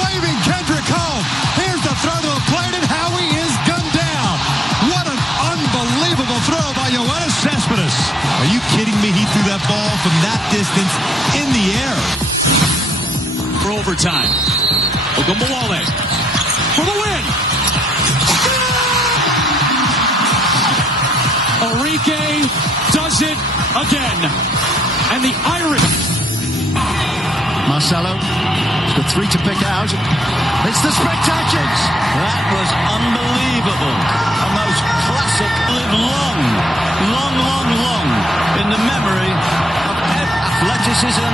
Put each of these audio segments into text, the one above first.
waving Kendrick home. Here's the throw to the plate, and Howie is gunned down. What an unbelievable throw by Yoenis Cespedes. Are you kidding me? He threw that ball from that distance in the air. For overtime. Ogunbowale for the win. Enrique does it again. And the Irish. Marcelo has got 3 to pick out. It's the Spectaculars. That was unbelievable. A most classic, live long in the memory of athleticism,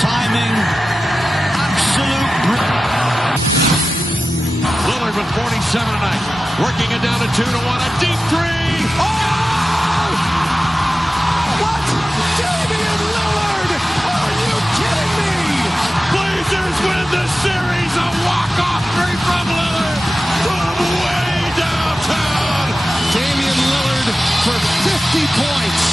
timing, absolute Lillard with 47 tonight. Working it down to 2-1. A deep three. Oh! What? Damian Lillard! Are you kidding me? Blazers win the series. A walk-off three from Lillard from way downtown. Damian Lillard for 50 points.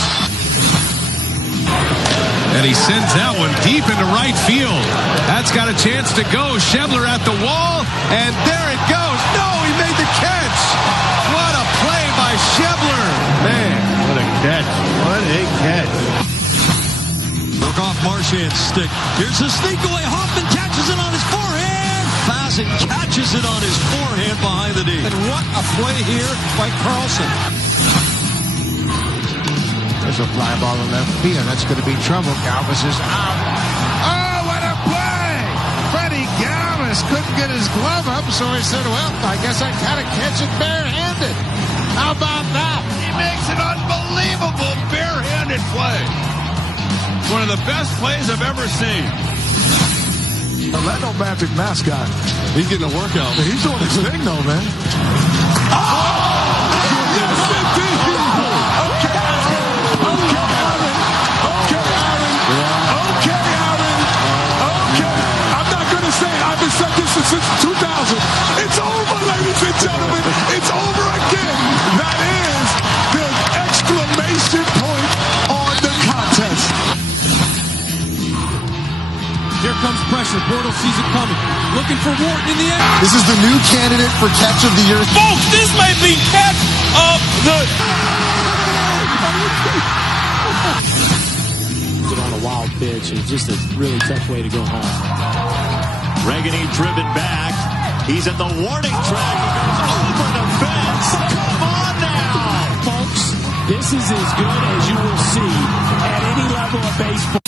And he sends that one deep into right field. That's got a chance to go. Schebler at the wall, and there it goes. No, he made the catch. What a play by Schebler. Man, what a catch. What a catch. Broke off Marchand's stick. Here's the sneak away. Hoffman catches it on his forehand. Fazen catches it on his forehand behind the knee. And what a play here by Carlson. There's a fly ball in left field. That's going to be trouble. Galvis is out. Oh, what a play! Freddie Galvis couldn't get his glove up, so he said, well, I guess I gotta catch it barehanded. How about that? He makes an unbelievable barehanded play. One of the best plays I've ever seen. Orlando Magic mascot. He's getting a workout. He's doing his thing, though, man. Oh! Yes, indeed! Since 2000. It's over, ladies and gentlemen. It's over again. That is the exclamation point on the contest. Here comes pressure. Bortles sees it coming. Looking for Wharton in the end. This is the new candidate for catch of the year. Folks, this might be catch of the... on a wild pitch. It's just a really tough way to go home. Reganey driven back. He's at the warning track. He goes over the fence. Come on now. Folks, this is as good as you will see at any level of baseball.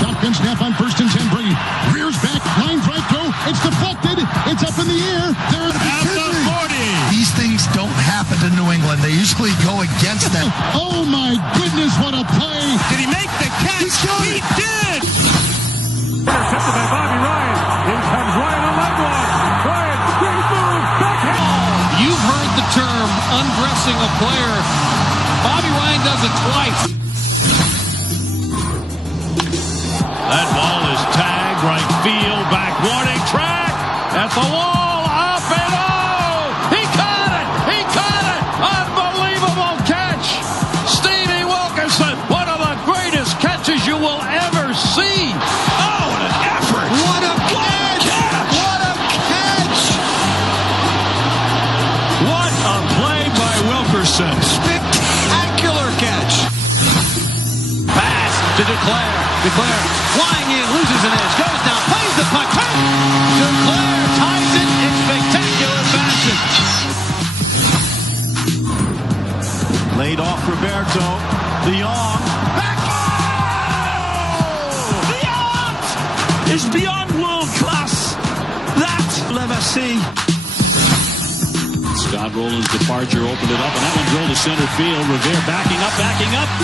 Shotgun snap on 1st and 10. Brady rears back, lines right through. It's deflected. It's up in the air. There's the 40. These things don't happen to New England. They usually go against them. Oh my goodness, what a play. Did he make the catch? He did. Intercepted by Bobby Ryan. In comes Ryan on that one. Ryan, great move, backhand. You've heard the term undressing a player. Bobby Ryan does it twice. That ball is tagged right field, back warning track at the wall, up and oh! He caught it! He caught it! Unbelievable catch! Stevie Wilkerson, one of the greatest catches you will ever see. Oh, what an effort! What a catch! What a catch! What a play by Wilkerson! Spectacular catch! Pass to Declare. Declare flying in, loses an edge, goes down, plays the puck. Declare ties it in spectacular fashion. Laid off Roberto. De Jong. Back. Oh! De Jong is beyond world class. That we'll ever see. Scott Rowland's departure opened it up, and that one drove to center field. Revere backing up.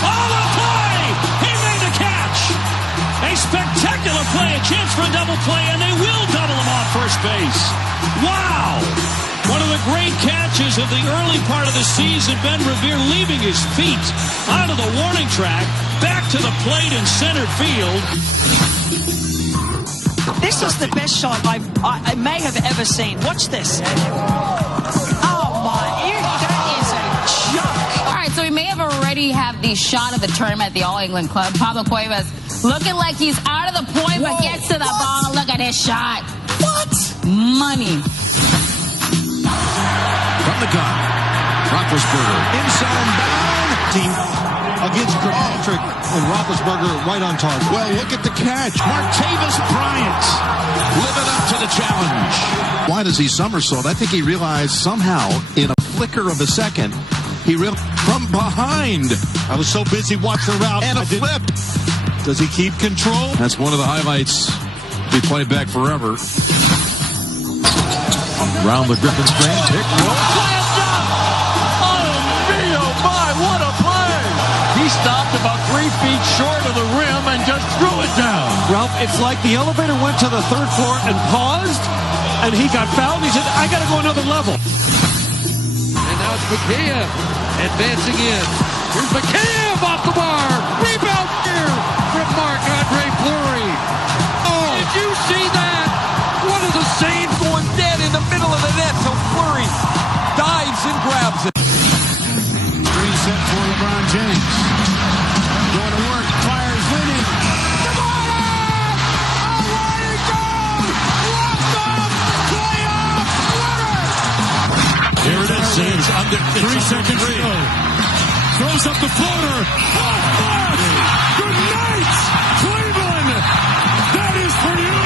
Oh, the play! He made the catch! A spectacular play, a chance for a double play, and they will double him off first base. Wow! One of the great catches of the early part of the season, Ben Revere leaving his feet onto the warning track, back to the plate in center field. This is the best shot I may have ever seen. Watch this. So we may have already have the shot of the tournament at the All England Club. Pablo Cuevas looking like he's out of the point, but gets to the ball. Look at his shot. money. From the gun, Roethlisberger inside down. Team against Kirkpatrick and Roethlisberger right on target. Well, look at the catch. Martavis Bryant living up to the challenge. Why does he somersault? I think he realized somehow in a flicker of a second, he from behind. I was so busy watching the route. And a flip. Does he keep control? That's one of the highlights. Be played back forever. Round the grip and strain. Pick. What a play! He stopped about 3 feet short of the rim and just threw it down. Ralph, it's like the elevator went to the 3rd floor and paused, and he got fouled. He said, I got to go another level. And now it's McCabe advancing in. Here's McCabe off the bar. Rebound here from Marc-Andre Fleury. Oh, did you see that? What is the same going dead in the middle of the net? So Fleury dives and grabs it. Screen set for LeBron James. Going to work. Fires winning. Here it is. It's under 3 seconds to go. Throws up the floater. Good night, Cleveland. That is for you.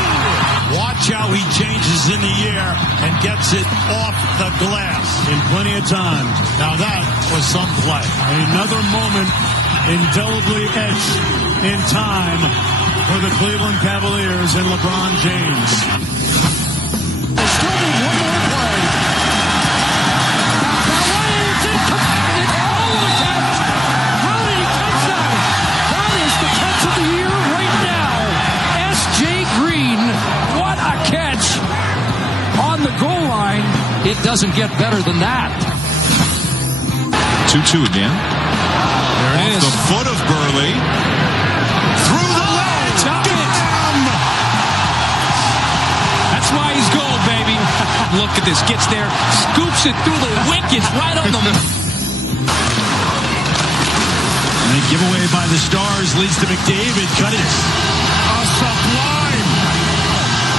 Watch how he changes in the air and gets it off the glass in plenty of time. Now that was some play. Another moment indelibly etched in time for the Cleveland Cavaliers and LeBron James. They still need one more play. How did he catch that? That is the catch of the year right now. S.J. Green, what a catch on the goal line. It doesn't get better than that. 2-2 again. There it is. The foot of Burley. Through the legs. That's why he's gold, baby. Look at this. Gets there. Scoops it through the wickets right on the... And a giveaway by the Stars leads to McDavid. Cut it. A sublime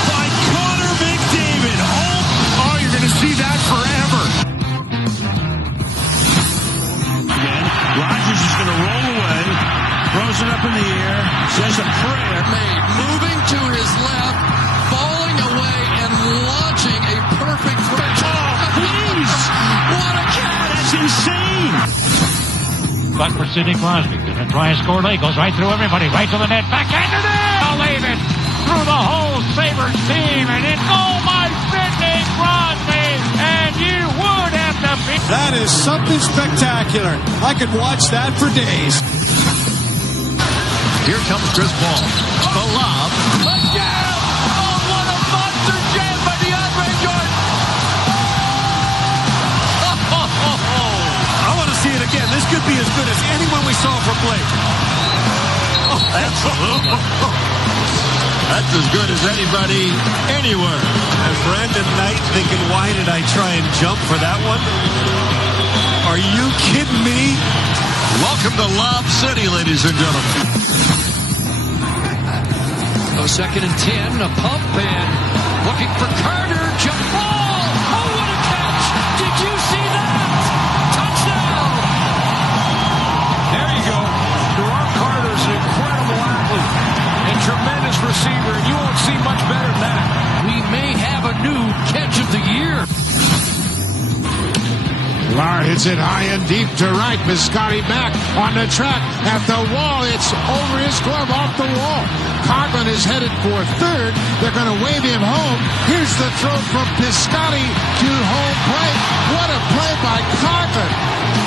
by Connor McDavid. Oh, you're going to see that forever. Again, Rodgers is going to roll away. Throws it up in the air. Says a prayer. Made. Moving to his left. Falling away and launching a perfect throw. Oh, please. What a catch. That's insane. But for Sidney Crosby, gonna try and score late, goes right through everybody, right to the net, back into net! I'll leave it through the whole Sabres team, and in goal by Sidney Crosby, and you would have to be... That is something spectacular. I could watch that for days. Here comes Chris Paul. The lob. A jam! Oh, what a monster jam by DeAndre Jordan! I want to see it again. This could be as good as anyone we saw from Blake. Oh, absolutely. That's as good as anybody anywhere. And Brandon Knight thinking, why did I try and jump for that one? Are you kidding me? Welcome to Lob City, ladies and gentlemen. Oh, 2nd and 10, a pump, and looking for Carter, jump ball! Oh, what a catch! Did you see that? Touchdown! There you go. Durant Carter's an incredible athlete and tremendous receiver, and you won't see much better than that. We may have a new catch of the year. Lar hits it high and deep to right. Piscotty back on the track at the wall. It's over his glove off the wall. Coughlin is headed for 3rd. They're going to wave him home. Here's the throw from Piscotty to home plate. What a play by Coughlin.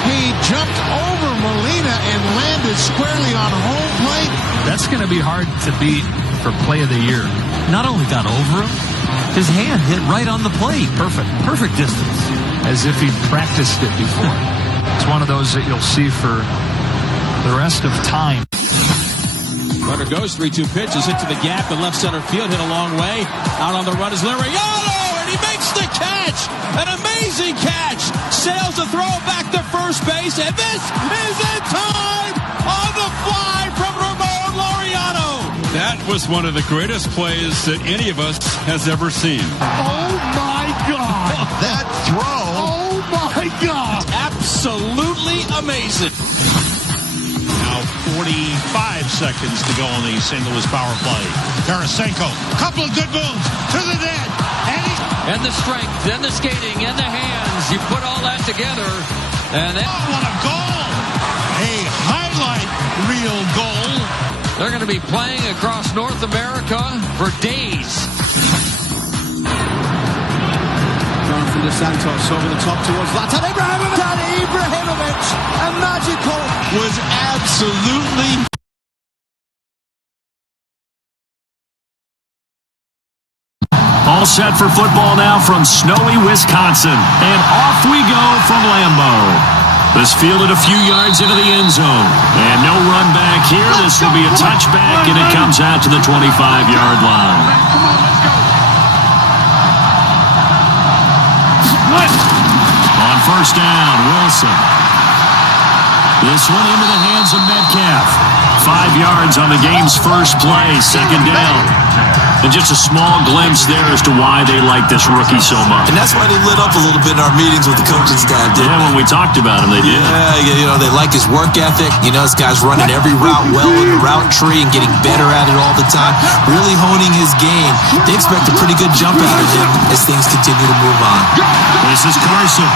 He jumped over Molina and landed squarely on home plate. That's going to be hard to beat for play of the year. Not only got over him, his hand hit right on the plate. Perfect distance. As if he practiced it before. It's one of those that you'll see for the rest of time. Runner goes, 3-2 pitch is hit to the gap in left center field, hit a long way. Out on the run is Liriano, and he makes the catch! An amazing catch! Sails the throw back to first base, and this is in time! On the fly from Ramon Laureano! That was one of the greatest plays that any of us has ever seen. Oh, my God. That throw. Oh, my God. Absolutely amazing. Now 45 seconds to go on the St. Louis power play. Tarasenko, couple of good moves to the net. And the strength, and the skating, and the hands. You put all that together, and then... Oh, what a goal! A highlight reel goal. They're going to be playing across North America for days. From the Santos over the top towards Zlatan Ibrahimovic. A magical Was absolutely... All set for football now from snowy Wisconsin. And off we go from Lambeau. This fielded a few yards into the end zone. And no run back here. This will be a touchback, and it comes out to the 25-yard line. On first down, Wilson. This one into the hands of Metcalf. 5 yards on the game's first play, second down. And just a small glimpse there as to why they like this rookie so much. And that's why they lit up a little bit in our meetings with the coaching staff, didn't they? When we talked about him, they did. Yeah, they like his work ethic. This guy's running every route well in the route tree and getting better at it all the time, really honing his game. They expect a pretty good jump out of him as things continue to move on. This is Carson.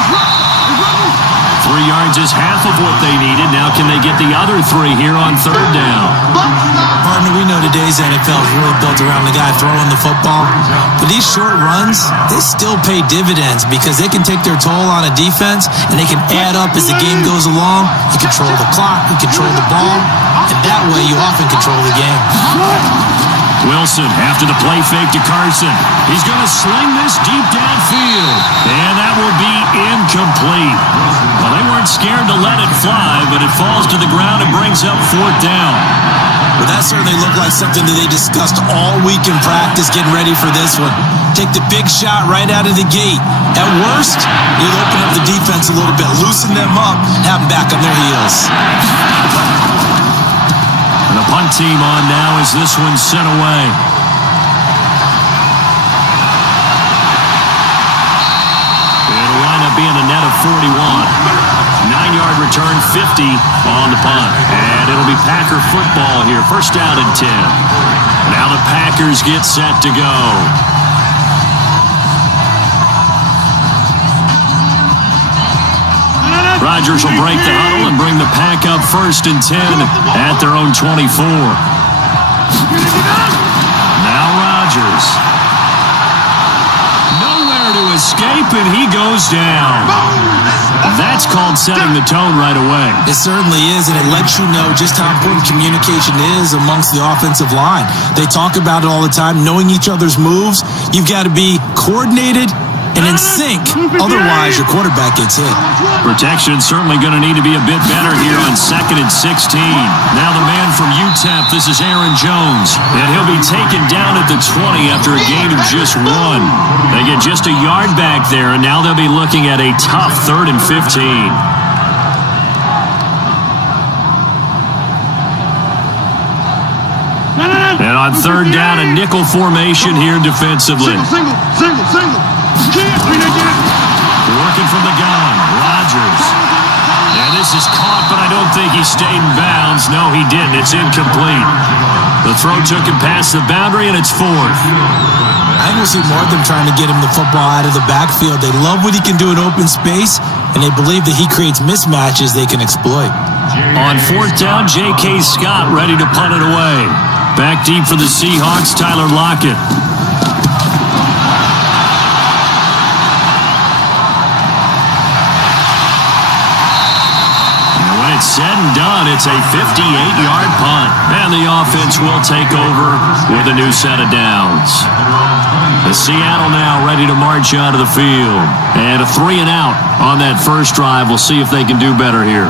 3 yards is half of what they needed. Now can they get the other 3 here on third down? Partner, we know today's NFL is really built around the guy throwing the football. But these short runs, they still pay dividends because they can take their toll on a defense and they can add up as the game goes along. You control the clock, you control the ball, and that way you often control the game. Wilson after the play fake to Carson. He's going to sling this deep downfield. And that will be incomplete. Well, they weren't scared to let it fly, but it falls to the ground and brings up fourth down. Well, that certainly looked like something that they discussed all week in practice getting ready for this one. Take the big shot right out of the gate. At worst, you'll open up the defense a little bit, loosen them up, have them back on their heels. And the punt team on now as this one's sent away. It'll wind up being a net of 41. 9-yard return, 50 on the punt. And it'll be Packer football here. First down and 10. Now the Packers get set to go. Rodgers will break the huddle and bring the Pack up first and 10 at their own 24. Now Rodgers. Nowhere to escape, and he goes down. That's called setting the tone right away. It certainly is, and it lets you know just how important communication is amongst the offensive line. They talk about it all the time, knowing each other's moves. You've got to be coordinated and in sync, otherwise your quarterback gets hit. Protection certainly going to need to be a bit better here on 2nd and 16. Now the man from UTEP, this is Aaron Jones, and he'll be taken down at the 20 after a gain of just 1. They get just a yard back there, and now they'll be looking at a tough 3rd and 15. And on third down, a nickel formation here defensively. Single. Working from the gun, Rodgers. Yeah, this is caught, but I don't think he stayed in bounds. No, he didn't. It's incomplete. The throw took him past the boundary, and it's 4th. I think we'll see more of them trying to get him the football out of the backfield. They love what he can do in open space, and they believe that he creates mismatches they can exploit. On 4th down, J.K. Scott ready to punt it away. Back deep for the Seahawks, Tyler Lockett. It's said and done. It's a 58-yard punt. And the offense will take over with a new set of downs. The Seattle now ready to march out of the field. And a 3 and out on that first drive. We'll see if they can do better here.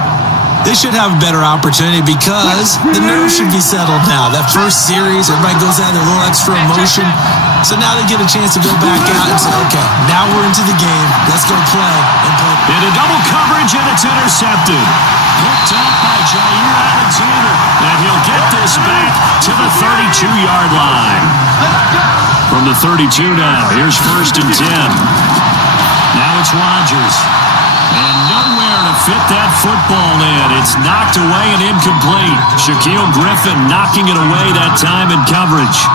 They should have a better opportunity because the nerves should be settled now. That first series, everybody goes out with a little extra emotion. So now they get a chance to go back out and say, okay, now we're into the game. Let's go play. Into double coverage, and it's intercepted. Picked up by Jair Alexander. And he'll get this back to the 32-yard line. From the 32 now, here's 1st and 10. Now it's Rodgers. And nowhere to fit that football in. It's knocked away and incomplete. Shaquille Griffin knocking it away that time in coverage.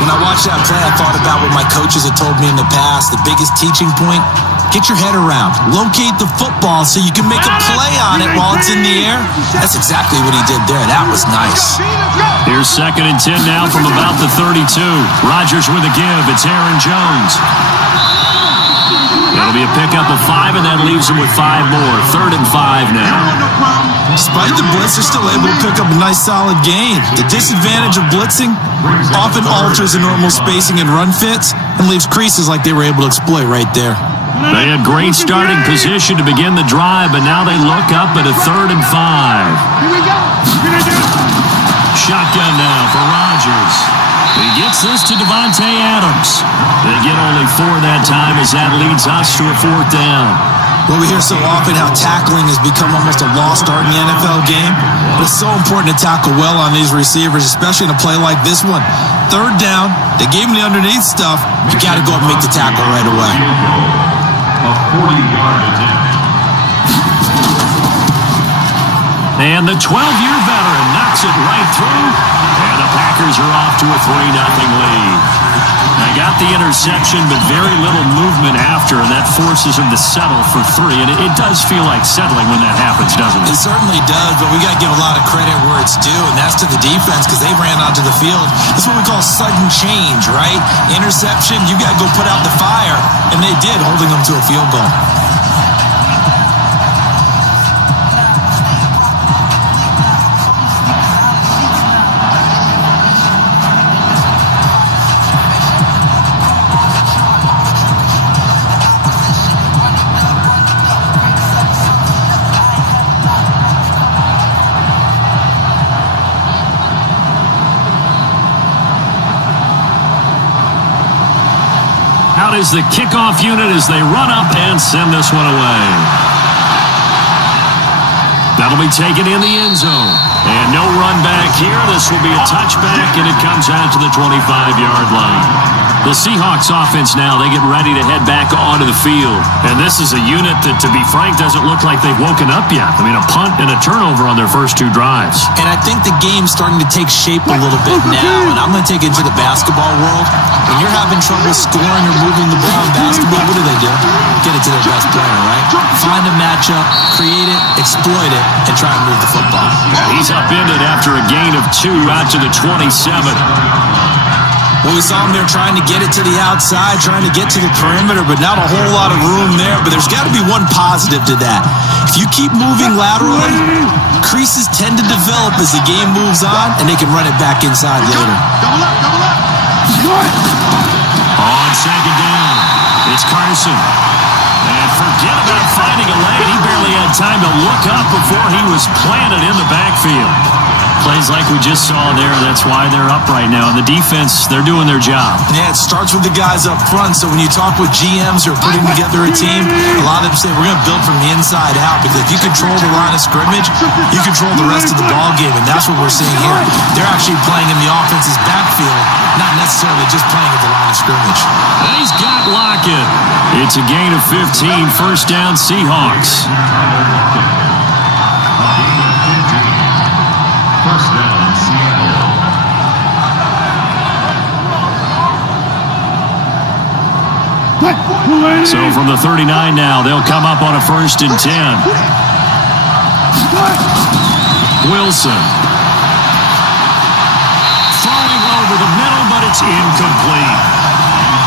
When I watched that play, I thought about what my coaches had told me in the past. The biggest teaching point, get your head around. Locate the football so you can make a play on it while it's in the air. That's exactly what he did there. That was nice. Here's 2nd and 10 now from about the 32. Rodgers with a give. It's Aaron Jones. It'll be a pickup of 5, and that leaves him with 5 more. 3rd and 5 now. Despite the blitz, they're still able to pick up a nice, solid gain. The disadvantage of blitzing often alters the normal spacing and run fits and leaves creases like they were able to exploit right there. They had great starting position to begin the drive, but now they look up at a 3rd and 5. Here we go. Shotgun now for Rodgers. He gets this to Devontae Adams. They get only 4 that time as that leads us to a 4th down. Well, we hear so often how tackling has become almost a lost art in the NFL game. But it's so important to tackle well on these receivers, especially in a play like this one. 3rd down, they gave him the underneath stuff. You got to go up and make the tackle right away. A 40-yard attempt. And the 12-year veteran knocks it right through. And the Packers are off to a 3-0 lead. They got the interception, but very little movement after, and that forces them to settle for 3. And it does feel like settling when that happens, doesn't it? It certainly does, but we got to give a lot of credit where it's due, and that's to the defense because they ran onto the field. That's what we call sudden change, right? Interception, you got to go put out the fire, and they did, holding them to a field goal. Out is the kickoff unit as they run up and send this one away. That'll be taken in the end zone. And no run back here. This will be a touchback, and it comes out to the 25-yard line. The Seahawks offense now, they get ready to head back onto the field. And this is a unit that, to be frank, doesn't look like they've woken up yet. I mean, a punt and a turnover on their first 2 drives. And I think the game's starting to take shape a little bit now. And I'm going to take it to the basketball world. When you're having trouble scoring or moving the ball in basketball, what do? Get it to their best player, right? Find a matchup, create it, exploit it, and try and move the football. He's upended after a gain of 2 out to the 27. Well, we saw him there trying to get it to the outside, trying to get to the perimeter, but not a whole lot of room there. But there's got to be one positive to that. If you keep moving laterally, creases tend to develop as the game moves on, and they can run it back inside later. Double up, double up. On 2nd down, it's Carson. And forget about finding a lane. He barely had time to look up before he was planted in the backfield. Plays like we just saw there. That's why they're up right now. And the defense, they're doing their job. Yeah, it starts with the guys up front. So when you talk with GMs who are putting together a team, a lot of them say we're going to build from the inside out, because if you control the line of scrimmage, you control the rest of the ball game. And that's what we're seeing here. They're actually playing in the offense's backfield, not necessarily just playing at the line of scrimmage. And he's got Lockett. It's a gain of 15. 1st down, Seahawks. First down, Seattle. So from the 39 now, they'll come up on a 1st and 10. Wilson. Throwing over the middle, but it's incomplete.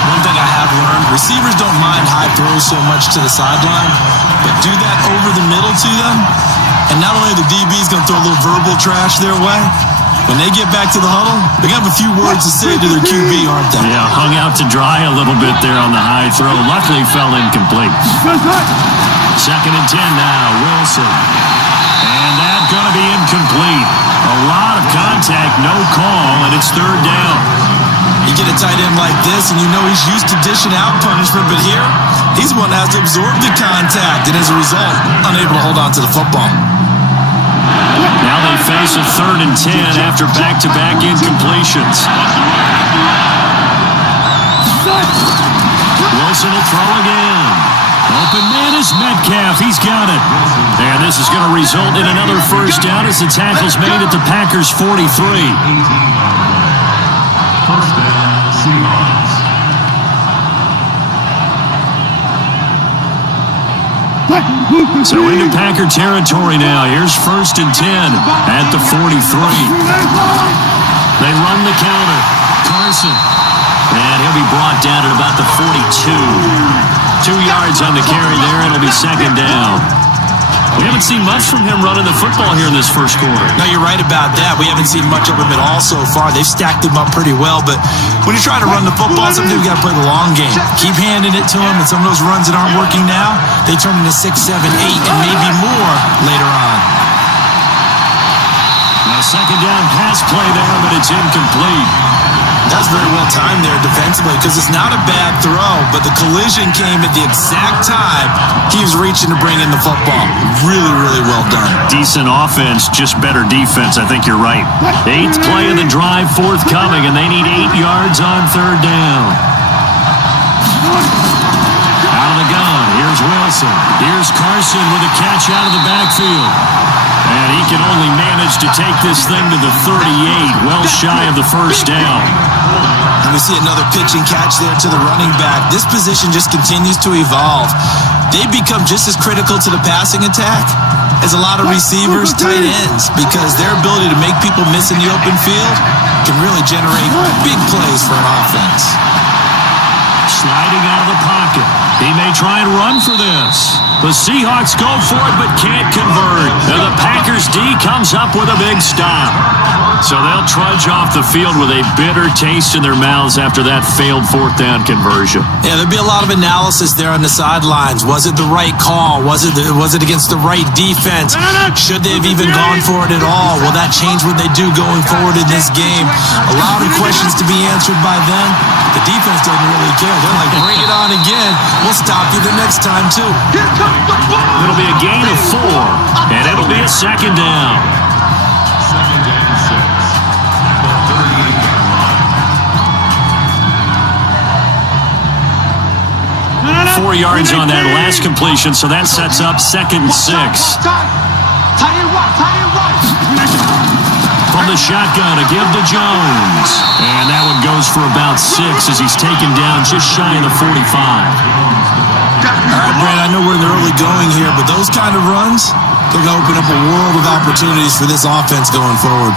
One thing I have learned, receivers don't mind high throws so much to the sideline, but do that over the middle to them, and not only the DB's going to throw a little verbal trash their way, when they get back to the huddle, they're going to have a few words to say to their QB, aren't they? Yeah, hung out to dry a little bit there on the high throw. Luckily fell incomplete. 2nd and 10 now, Wilson. And that's going to be incomplete. A lot of contact, no call, and it's 3rd down. You get a tight end like this, and you know he's used to dishing out punishment, but here, he's the one that has to absorb the contact, and as a result, unable to hold on to the football. Now they face a 3rd and 10 after back-to-back incompletions. Wilson will throw again. Open man is Metcalf. He's got it. And this is going to result in another first down as the tackle's made at the Packers' 43. First down, Seahawks. So into Packer territory now. Here's 1st and 10 at the 43. They run the counter. Carson. And he'll be brought down at about the 42. 2 yards on the carry there. It'll be 2nd down. We haven't seen much from him running the football here in this first quarter. No, you're right about that. We haven't seen much of him at all so far. They've stacked him up pretty well, but when you're trying to run the football, sometimes you got to play the long game. Keep handing it to him, and some of those runs that aren't working now, they turn into 6, 7, 8, and maybe more later on. Now, 2nd down pass play there, but it's incomplete. That's very well timed there defensively because it's not a bad throw, but the collision came at the exact time he was reaching to bring in the football. Really, really well done. Decent offense, just better defense. I think you're right. 8th play of the drive forthcoming, and they need 8 yards on 3rd down. Out of the gun. Here's Wilson. Here's Carson with a catch out of the backfield. And he can only manage to take this thing to the 38, well shy of the first down. And we see another pitch and catch there to the running back. This position just continues to evolve. They become just as critical to the passing attack as a lot of receivers, tight ends, because their ability to make people miss in the open field can really generate big plays for an offense. Sliding out of the pocket. He may try and run for this. The Seahawks go for it but can't convert. And the Packers D comes up with a big stop. So they'll trudge off the field with a bitter taste in their mouths after that failed 4th down conversion. Yeah, there'd be a lot of analysis there on the sidelines. Was it the right call? Was it against the right defense? Should they have even gone for it at all? Will that change what they do going forward in this game? A lot of questions to be answered by them. The defense doesn't really care. They're like, bring it on again. We'll stop you the next time, too. It'll be a gain of 4, and it'll be a 2nd down. 2nd and 6. 4 yards on that last completion, so that sets up 2nd and 6. From the shotgun, a give to Jones. And that one goes for about 6 as he's taken down just shy of the 45. All right, Brad, I know we're in the early going here, but those kind of runs, they're going to open up a world of opportunities for this offense going forward.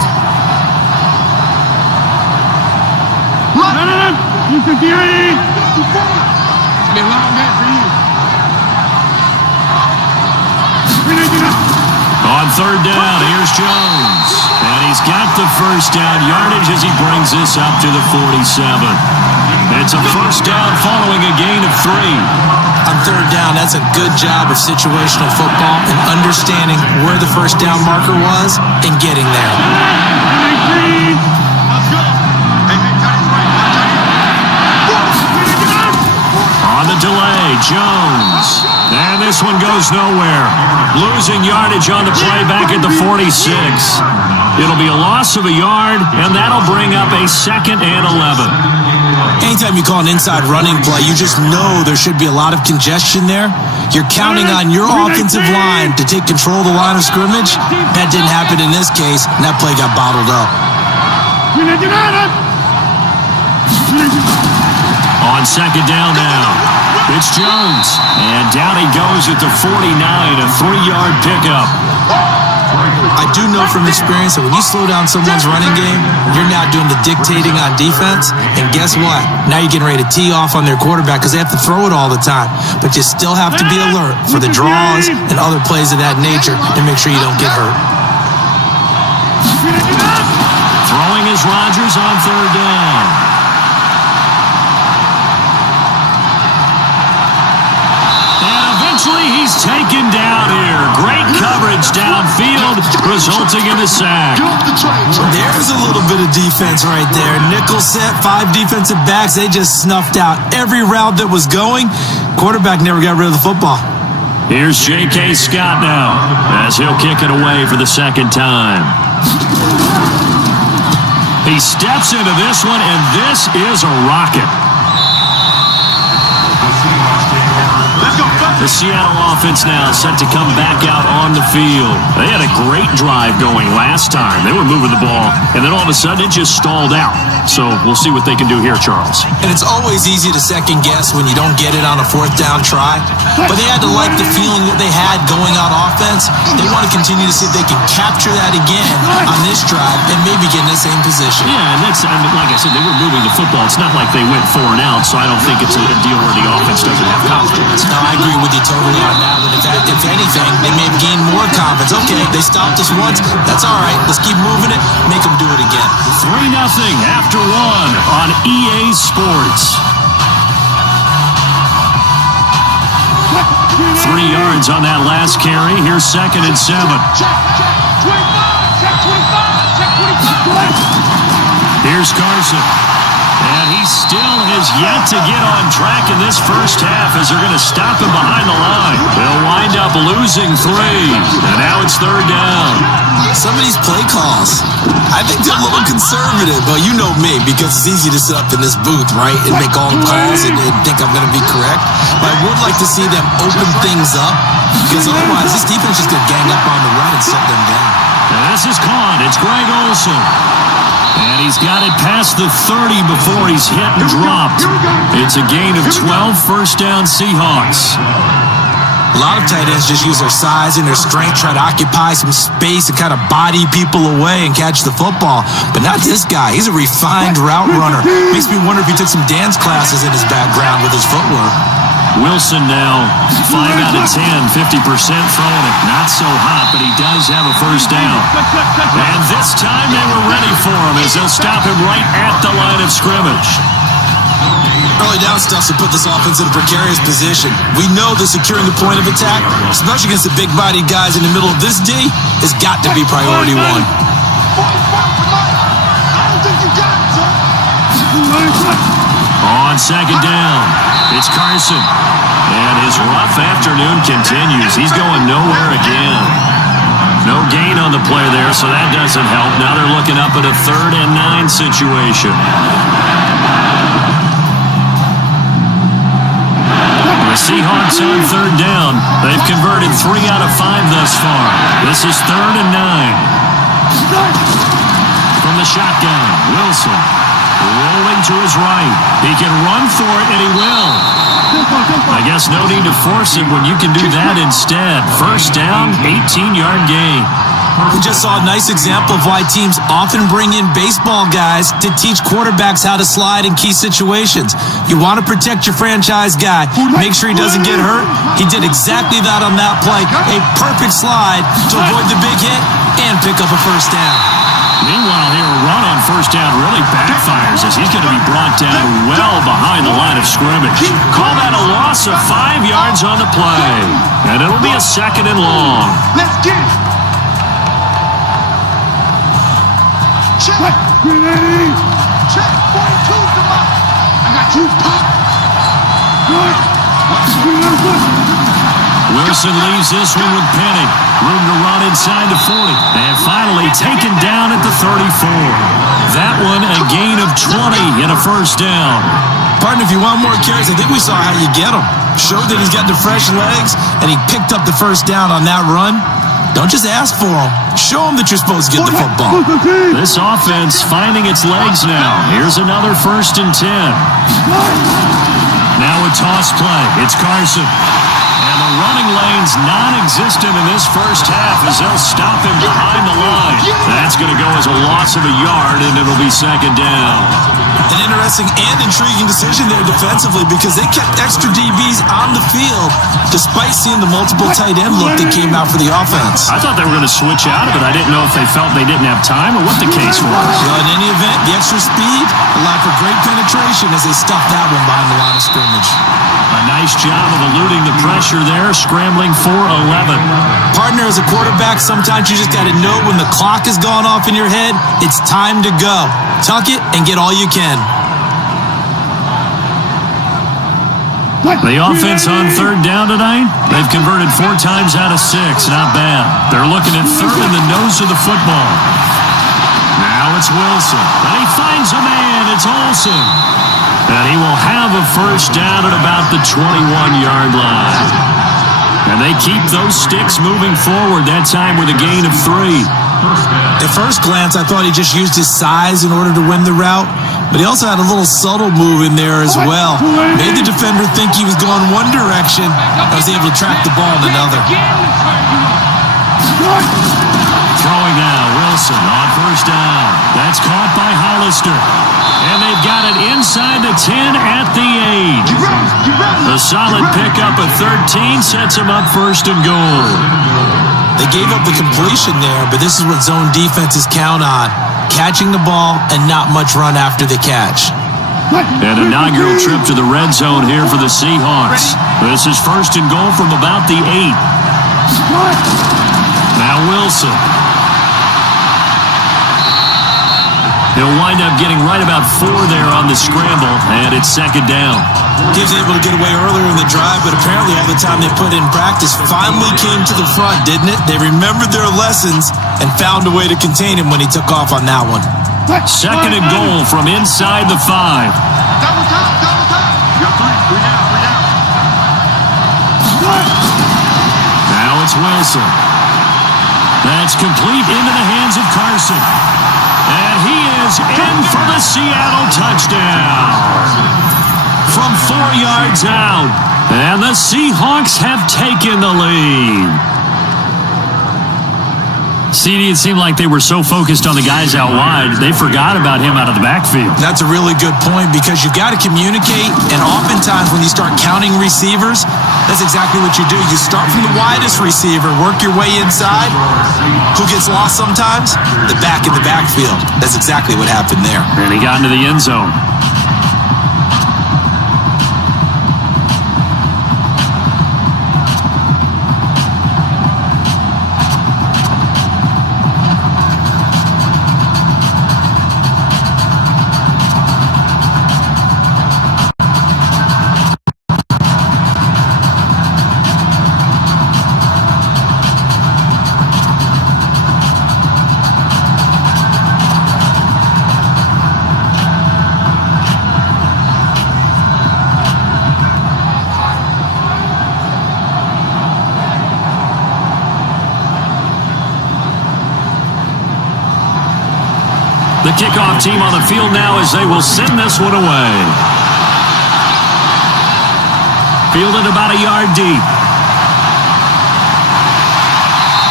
On 3rd down, here's Jones. And he's got the first down yardage as he brings this up to the 47. It's a first down following a gain of 3. On 3rd down, that's a good job of situational football and understanding where the first down marker was and getting there. On the delay, Jones. And this one goes nowhere. Losing yardage on the play back at the 46. It'll be a loss of a yard, and that'll bring up a 2nd and 11. Anytime you call an inside running play, you just know there should be a lot of congestion there. You're counting on your offensive line to take control of the line of scrimmage. That didn't happen in this case, and that play got bottled up. On 2nd down now, it's Jones. And down he goes at the 49, a 3-yard pickup. I do know from experience that when you slow down someone's running game, you're now doing the dictating on defense. And guess what? Now you're getting ready to tee off on their quarterback because they have to throw it all the time. But you still have to be alert for the draws and other plays of that nature to make sure you don't get hurt. Throwing is Rodgers on 3rd down. He's taken down here. Great coverage downfield, resulting in a sack. There's a little bit of defense right there. Nickel set, 5 defensive backs. They just snuffed out every route that was going. Quarterback never got rid of the football. Here's J.K. Scott now as he'll kick it away for the second time. He steps into this one, and this is a rocket. The Seattle offense now set to come back out on the field. They had a great drive going last time. They were moving the ball, and then all of a sudden it just stalled out. So we'll see what they can do here, Charles. And it's always easy to second guess when you don't get it on a fourth down try. But they had to like the feeling that they had going on offense. They want to continue to see if they can capture that again on this drive and maybe get in the same position. Yeah, and that's, I mean, like I said, they were moving the football. It's not like they went 4 and out, so I don't think it's a deal where the offense doesn't have confidence. No, I agree with you totally on that. But if anything, they may have gained more confidence. Okay, they stopped us once. That's all right. Let's keep moving it. Make them do it again. 3-0 after 1 on EA Sports. 3 yards on that last carry. Here's 2nd and 7. Here's Carson. And he still has yet to get on track in this first half as they're going to stop him behind the line. They'll wind up losing 3. And now it's 3rd down. Some of these play calls, I think they're a little conservative. But you know me, because it's easy to sit up in this booth, right, and make all the calls and think I'm going to be correct. But I would like to see them open things up, because otherwise this defense is going to gang up on the run and shut them down. And this is caught. It's Greg Olsen. And he's got it past the 30 before he's hit and dropped. It's a gain of 12, first down Seahawks. A lot of tight ends just use their size and their strength, try to occupy some space and kind of body people away and catch the football. But not this guy. He's a refined route runner. Makes me wonder if he took some dance classes in his background with his footwork. Wilson now, 5 out of 10, 50% throwing it. Not so hot, but he does have a first down. And this time they were ready for him as they'll stop him right at the line of scrimmage. Early down stuff to put this offense in a precarious position. We know that securing the point of attack, especially against the big-bodied guys in the middle of this D, has got to be priority 1. On 2nd down, it's Carson. And his rough afternoon continues. He's going nowhere again. No gain on the play there, so that doesn't help. Now they're looking up at a 3rd and 9 situation. The Seahawks on 3rd down. They've converted 3 out of 5 thus far. This is 3rd and 9. From the shotgun, Wilson. Rolling to his right. He can run for it, and he will. I guess no need to force it when you can do that instead. First down, 18-yard gain. We just saw a nice example of why teams often bring in baseball guys to teach quarterbacks how to slide in key situations. You want to protect your franchise guy. Make sure he doesn't get hurt. He did exactly that on that play. A perfect slide to avoid the big hit and pick up a first down. Meanwhile, here a run on first down really backfires as he's going to be brought down well behind the line of scrimmage. Call that a loss of 5 yards on the play. And it'll be a 2nd and long. Let's get it. Check. Grenade. Check. 42's the mark. I got you, Pop. Good. Wilson leaves this one with Penny. Room to run inside the 40. And finally taken down at the 34. That one a gain of 20 in a first down. Partner, if you want more carries, I think we saw how you get them. Showed that he's got the fresh legs, and he picked up the first down on that run. Don't just ask for them. Show them that you're supposed to get the football. This offense finding its legs now. Here's another 1st and 10. Now a toss play. It's Carson. And the running lane's non-existent in this first half as they'll stop him behind the line. That's going to go as a loss of a yard, and it'll be 2nd down. An interesting and intriguing decision there defensively because they kept extra DBs on the field despite seeing the multiple tight end look that came out for the offense. I thought they were going to switch out of it. I didn't know if they felt they didn't have time or what the case was. Well, in any event, the extra speed allowed for great penetration as they stuffed that one behind the line of scrimmage. A nice job of eluding the pressure there, scrambling for 11. Partner, as a quarterback, sometimes you just got to know when the clock has gone off in your head, it's time to go. Tuck it and get all you can. The offense on third down tonight, they've converted 4 times out of 6. Not bad. They're looking at third in the nose of the football. Now it's Wilson. And he finds a man. It's Olsen. And he will have a first down at about the 21-yard line. And they keep those sticks moving forward, that time with a gain of 3. At first glance, I thought he just used his size in order to win the route, but he also had a little subtle move in there as well. Made the defender think he was going one direction, and was able to track the ball in another. Throwing now, Wilson on first down. That's caught by Hollister. And they've got it inside the 10 at the 8. A solid pickup of 13 sets him up first and goal. They gave up the completion there, but this is what zone defenses count on. Catching the ball and not much run after the catch. An inaugural trip to the red zone here for the Seahawks. This is first and goal from about the 8. Now Wilson. He'll wind up getting right about 4 there on the scramble, and it's second down. He was able to get away earlier in the drive, but apparently all the time they put in practice finally came to the front, didn't it? They remembered their lessons and found a way to contain him when he took off on that one. Second and goal from inside the 5. Double time. You're fine. We're down. Now it's Wilson. That's complete into the hands of Carson. And he is in for the Seattle touchdown. From 4 yards out. And the Seahawks have taken the lead. CD, it seemed like they were so focused on the guys out wide, they forgot about him out of the backfield. That's a really good point because you got to communicate, and oftentimes when you start counting receivers, that's exactly what you do. You start from the widest receiver, work your way inside. Who gets lost sometimes? The back in the backfield. That's exactly what happened there. And he got into the end zone. The kickoff team on the field now as they will send this one away. Fielded about a yard deep.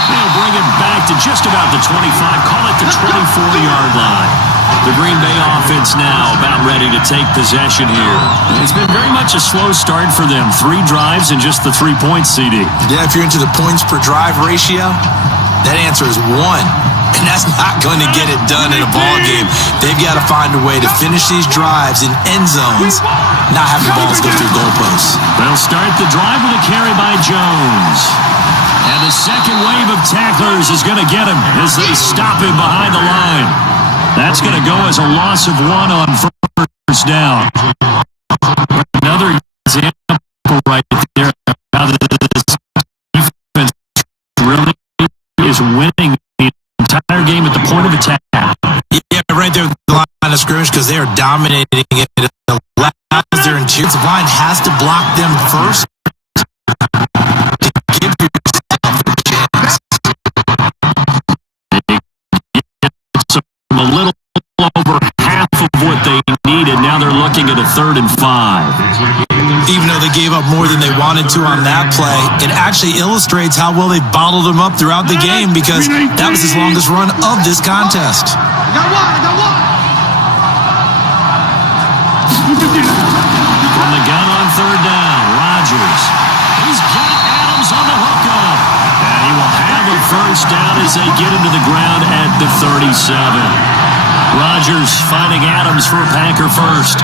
They'll bring it back to just about the 25, call it the 24-yard line. The Green Bay offense now about ready to take possession here. It's been very much a slow start for them. 3 drives and just the 3 points, CD. Yeah, if you're into the points per drive ratio, that answer is 1. And that's not going to get it done in a ball game. They've got to find a way to finish these drives in end zones, not have the balls go through goalposts. They'll start the drive with a carry by Jones. And the second wave of tacklers is going to get him as they stop him behind the line. That's going to go as a loss of 1 on first down. Another example right there of how this defense really is winning the entire game at the point of attack. Yeah, right there at the line of scrimmage because they are dominating it. It allows their interior line has to block them first to give yourself a chance. A little over half of what they needed. Now they're looking at a 3rd and 5. Even though they gave up more than they wanted to on that play, it actually illustrates how well they bottled them up throughout the game because that was his longest run of this contest. From the gun on 3rd down, Rodgers. He's got Adams on the hookup. And he will have a first down as they get into the ground at the 37. Rodgers finding Adams for a Packer first.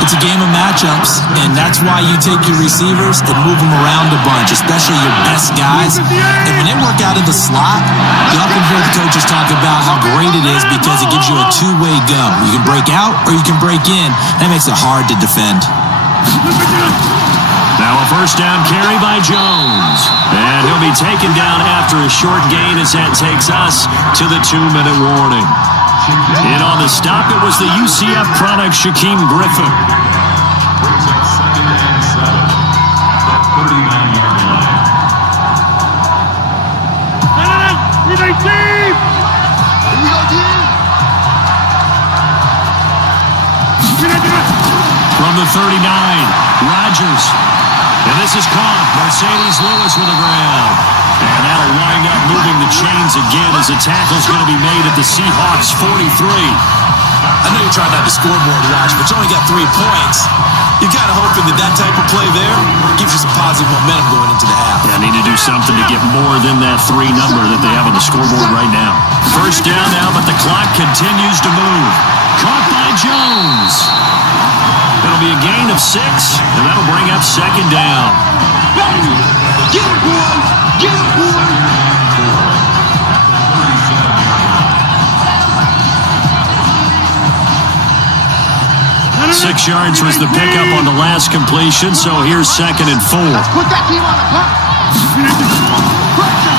It's a game of matchups, and that's why you take your receivers and move them around a bunch, especially your best guys. And when they work out of the slot, you often hear the coaches talk about how great it is because it gives you a two-way go. You can break out or you can break in. That makes it hard to defend. first down carry by Jones. And he'll be taken down after a short gain as that takes us to the 2-minute warning. And on the stop, it was the UCF product, Shaquem Griffin. Brings up 2nd and 7. At 39-yard line. From the 39, Rodgers. And this is caught. Mercedes Lewis with a grab. And that'll wind up moving the chains again as the tackle's going to be made at the Seahawks 43. I know you're trying not to scoreboard watch, but you only got 3 points. You're kind of hoping that type of play there gives you some positive momentum going into the half. Yeah, need to do something to get more than that 3 number that they have on the scoreboard right now. First down now, but the clock continues to move. Caught by Jones. It'll be a gain of 6, and that'll bring up 2nd down. Get it, boys! Get it, boys! 6 yards was the pickup on the last completion, so here's 2nd and 4. Put that team on the puck!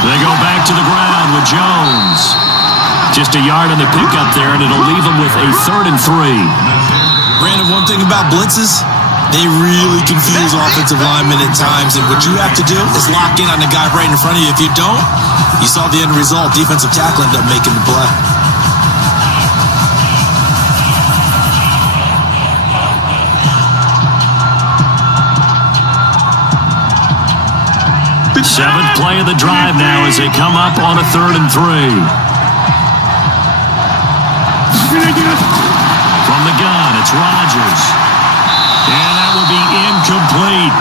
They go back to the ground with Jones. Just a yard on the pickup there, and it'll leave them with a 3rd and 3. Brandon, one thing about blitzes, they really confuse offensive linemen at times, and what you have to do is lock in on the guy right in front of you. If you don't, you saw the end result. Defensive tackle ended up making the play. Seventh play of the drive now as they come up on a 3rd and 3. From the gun, it's Rodgers. And that will be incomplete.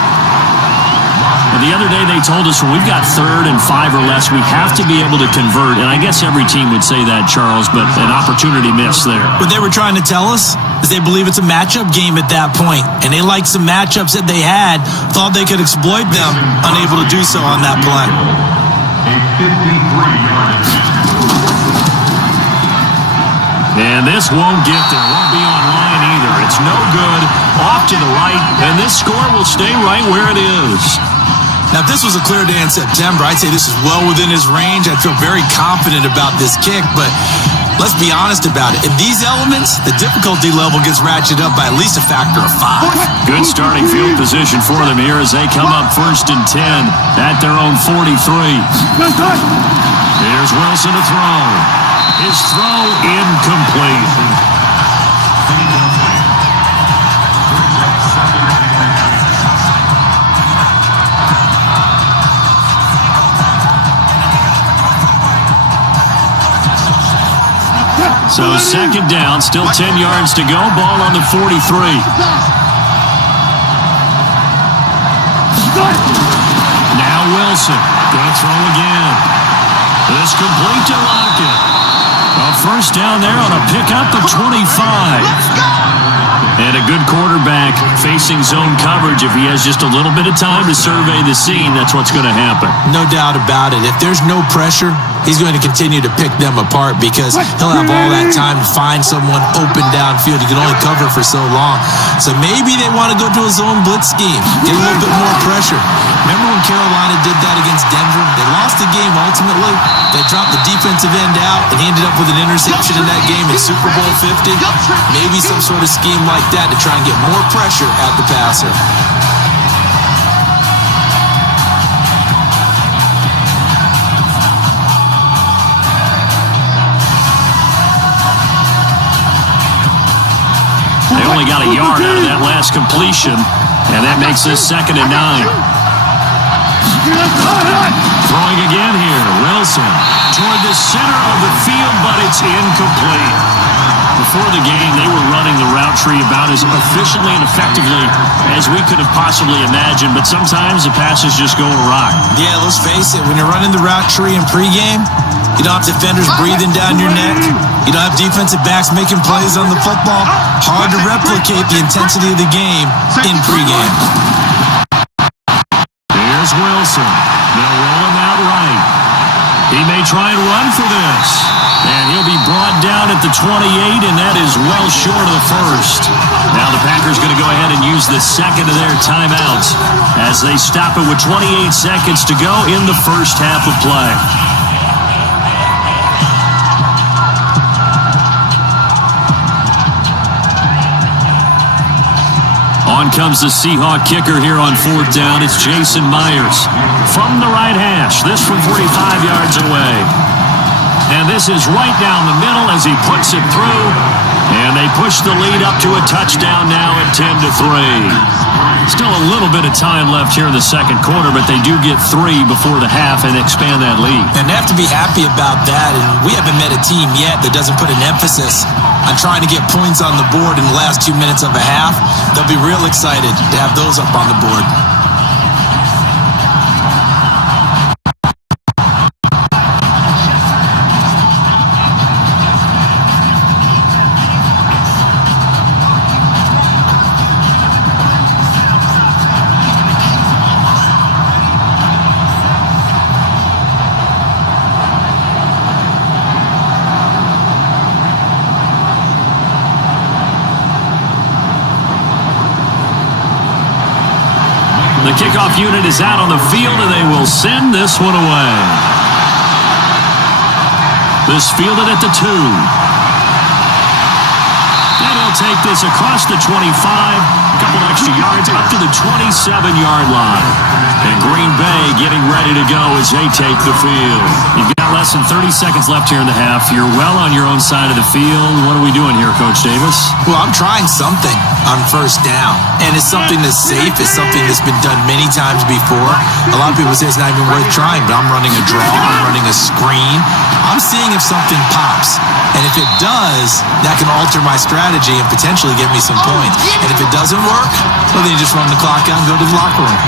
Now, the other day they told us when we've got 3rd and 5 or less, we have to be able to convert. And I guess every team would say that, Charles, but an opportunity missed there. What they were trying to tell us is they believe it's a matchup game at that point. And they liked some matchups that they had, thought they could exploit them, unable to do so on that play. A 53-yard. And this won't get there. Won't be online either. It's no good. Off to the right. And this score will stay right where it is. Now, if this was a clear day in September, I'd say this is well within his range. I'd feel very confident about this kick, but let's be honest about it. In these elements, the difficulty level gets ratcheted up by at least a factor of 5. Good starting field position for them here as they come up 1st and 10 at their own 43. Here's Wilson to throw. His throw incomplete. So 2nd down, still 10 yards to go. Ball on the 43. Now Wilson. Gonna throw again. This complete to Lockett. A first down there on a pickup of 25. And a good quarterback facing zone coverage. If he has just a little bit of time to survey the scene, that's what's going to happen. No doubt about it. If there's no pressure, he's going to continue to pick them apart because he'll have all that time to find someone open downfield. He can only cover for so long. So maybe they want to go to a zone blitz scheme, get a little bit more pressure. Remember when Carolina did that against Denver? They lost the game ultimately. They dropped the defensive end out, and he ended up with an interception in that game in Super Bowl 50. Maybe some sort of scheme like that to try and get more pressure at the passer. They only got a yard out of that last completion, and that makes this 2nd and 9. Throwing again here, Wilson toward the center of the field, but it's incomplete. Before the game, they were running the route tree about as efficiently and effectively as we could have possibly imagined, but sometimes the passes just go awry. Yeah, let's face it, when you're running the route tree in pregame, you don't have defenders breathing down your neck. You don't have defensive backs making plays on the football. Hard to replicate the intensity of the game in pregame. Here's Wilson. They'll roll him out right. He may try and run for this. And he'll be brought down at the 28, and that is well short of the first. Now the Packers going to go ahead and use the second of their timeouts as they stop it with 28 seconds to go in the first half of play. On comes the Seahawk kicker here on fourth down. It's Jason Myers from the right hash. This from 45 yards away. And this is right down the middle as he puts it through. And they push the lead up to a touchdown now at 10-3. Still a little bit of time left here in the second quarter, but they do get 3 before the half and expand that lead. And they have to be happy about that. And we haven't met a team yet that doesn't put an emphasis on trying to get points on the board in the last 2 minutes of a half. They'll be real excited to have those up on the board. The kickoff unit is out on the field, and they will send this one away. This fielded at the 2. And he'll take this across the 25, a couple extra yards, up to the 27-yard line. And Green Bay getting ready to go as they take the field. You've got less than 30 seconds left here in the half. You're well on your own side of the field. What are we doing here, Coach Davis? Well, I'm trying something on first down. And it's something that's safe. It's something that's been done many times before. A lot of people say it's not even worth trying, but I'm running a draw. I'm running a screen. I'm seeing if something pops. And if it does, that can alter my strategy and potentially get me some points. And if it doesn't work, well, then you just run the clock out and go to the locker room.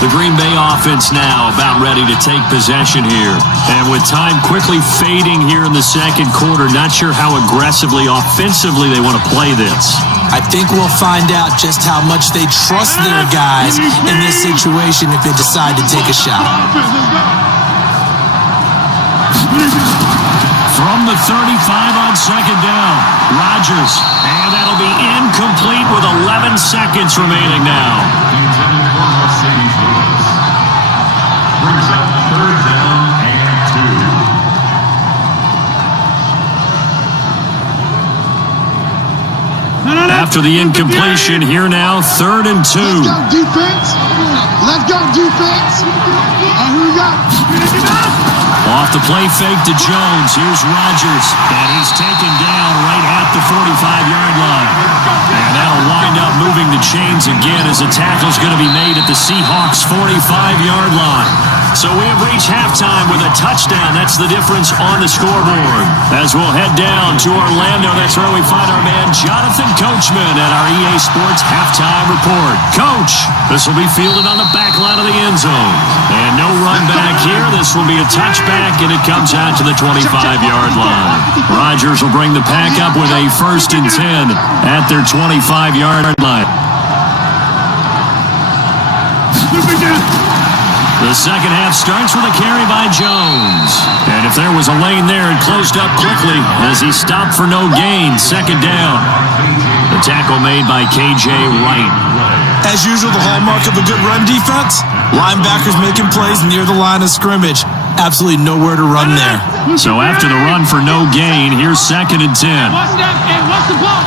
The Green Bay offense now about ready to take possession here. And with time quickly fading here in the second quarter, not sure how aggressively, offensively they want to play this. I think we'll find out just how much they trust their guys in this situation if they decide to take a shot. From the 35 on second down, Rodgers. And that'll be incomplete with 11 seconds remaining now. Brings up third down and 2. After the incompletion, here now, 3rd and 2. Let's go, defense. Let's go, defense. Who we got? Off the play fake to Jones. Here's Rodgers. And he's taken down right at the 45-yard line. And that'll wind up moving the chains again as a tackle's going to be made at the Seahawks' 45-yard line. So we have reached halftime with a touchdown. That's the difference on the scoreboard. As we'll head down to Orlando, that's where we find our man Jonathan Coachman at our EA Sports Halftime Report. Coach, this will be fielded on the back line of the end zone. And no run back here. This will be a touchback, and it comes out to the 25-yard line. Rodgers will bring the pack up with a 1st and 10 at their 25-yard line. The second half starts with a carry by Jones. And if there was a lane there, it closed up quickly as he stopped for no gain. Second down. The tackle made by K.J. Wright. As usual, the hallmark of a good run defense, linebackers making plays near the line of scrimmage. Absolutely nowhere to run there. So after the run for no gain, here's 2nd and 10. What's the ball?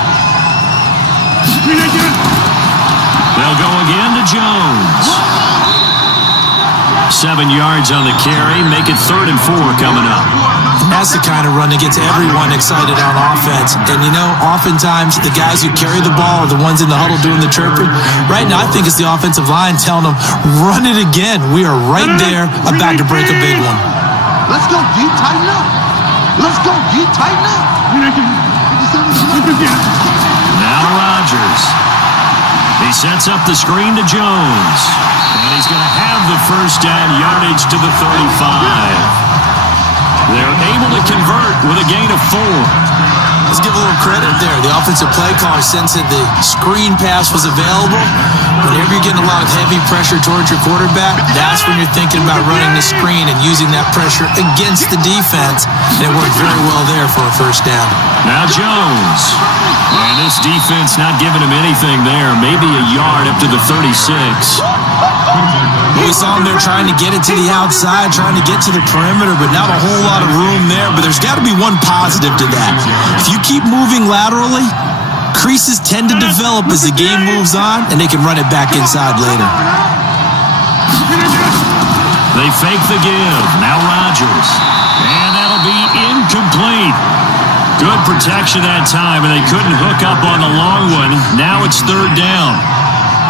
They'll go again to Jones. 7 yards on the carry, make it 3rd and 4 coming up. That's the kind of run that gets everyone excited on offense. And you know, oftentimes the guys who carry the ball are the ones in the huddle doing the chirping. Right now, I think it's the offensive line telling them, run it again. We are right there about to break a big one. Let's go, D, tighten up. Let's go, D, tighten up. Now Rodgers. He sets up the screen to Jones. And he's going to have the first down yardage to the 35. They're able to convert with a gain of 4. Let's give a little credit there. The offensive play caller sensed that the screen pass was available. Whenever you're getting a lot of heavy pressure towards your quarterback, that's when you're thinking about running the screen and using that pressure against the defense. And it worked very well there for a first down. Now Jones. And this defense not giving him anything there. Maybe a yard up to the 36. We saw him there trying to get it to the outside, trying to get to the perimeter, but not a whole lot of room there. But there's got to be one positive to that. If you keep moving laterally, creases tend to develop as the game moves on, and they can run it back inside later. They fake the give. Now Rodgers. And that'll be incomplete. Good protection that time, and they couldn't hook up on the long one. Now it's third down.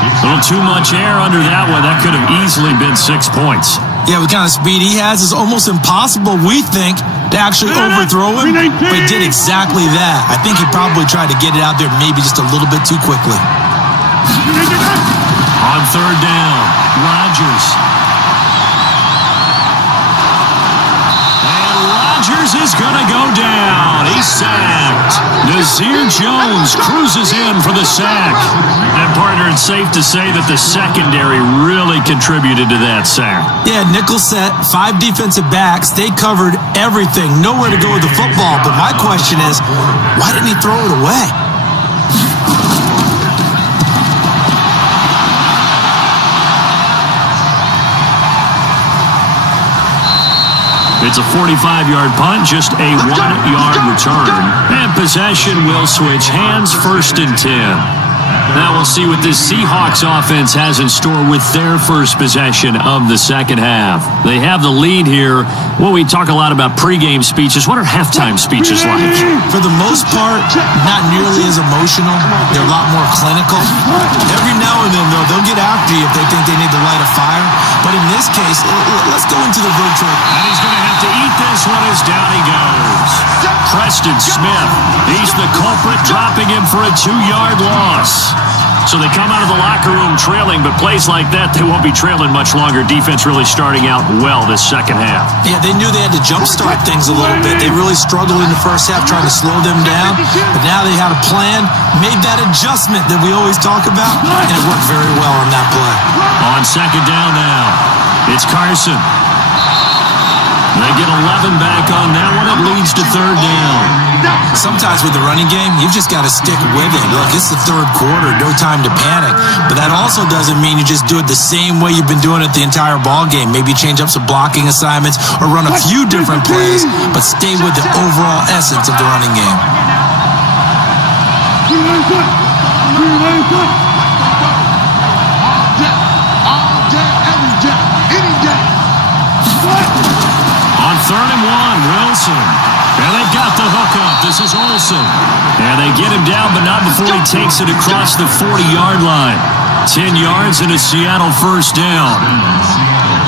A little too much air under that one. That could have easily been 6 points. Yeah, with kind of speed he has, it's almost impossible, we think, to actually overthrow him, but he did exactly that. I think he probably tried to get it out there maybe just a little bit too quickly. On third down, Rodgers. And Rodgers is going to go down. He's sacked. Nazir Jones cruises in for the sack. And, partner, it's safe to say that the secondary really contributed to that sack. Yeah, nickel set, 5 defensive backs. They covered everything. Nowhere to go with the football. But my question is, why didn't he throw it away? It's a 45-yard punt, just a 1-yard return. And possession will switch hands, 1st and 10. Now we'll see what this Seahawks offense has in store with their first possession of the second half. They have the lead here. Well, we talk a lot about pregame speeches. What are halftime speeches like? For the most part, not nearly as emotional. They're a lot more clinical. Every now and then, though, they'll get after you if they think they need to light a fire. But in this case, let's go into the virtual. And he's going to have to eat this one as down he goes. Preston Smith, he's the culprit, dropping him for a 2-yard loss. So they come out of the locker room trailing, but plays like that, they won't be trailing much longer. Defense really starting out well this second half. Yeah, they knew they had to jumpstart things a little bit. They really struggled in the first half trying to slow them down, but now they had a plan, made that adjustment that we always talk about, and it worked very well on that play. On second down now, it's Carson. They get 11 back on that one. It leads to third down. Sometimes with the running game, you've just got to stick with it. Look, it's the third quarter, no time to panic. But that also doesn't mean you just do it the same way you've been doing it the entire ball game. Maybe change up some blocking assignments or run a few different plays, but stay with the overall essence of the running game. On 3rd and 1, Wilson. And they've got the hookup. This is Olsen. And they get him down, but not before he takes it across the 40-yard line. 10 yards and a Seattle first down.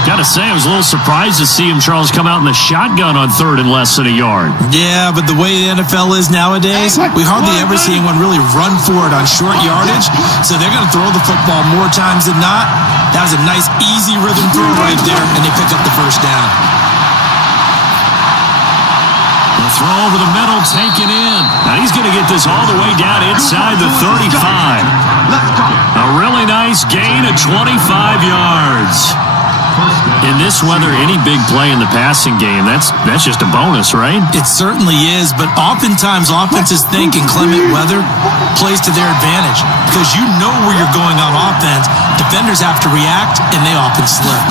Got to say, I was a little surprised to see him, Charles, come out in the shotgun on 3rd and less than a yard. Yeah, but the way the NFL is nowadays, we hardly ever see anyone really run for it on short yardage. So they're going to throw the football more times than not. That was a nice, easy rhythm throw right there, and they pick up the first down. The throw over the middle, taken in. Now he's going to get this all the way down inside the 35. A really nice gain of 25 yards. In this weather, any big play in the passing game, that's just a bonus, right? It certainly is, but oftentimes offenses think in clement weather plays to their advantage because you know where you're going on offense. Defenders have to react, and they often slip.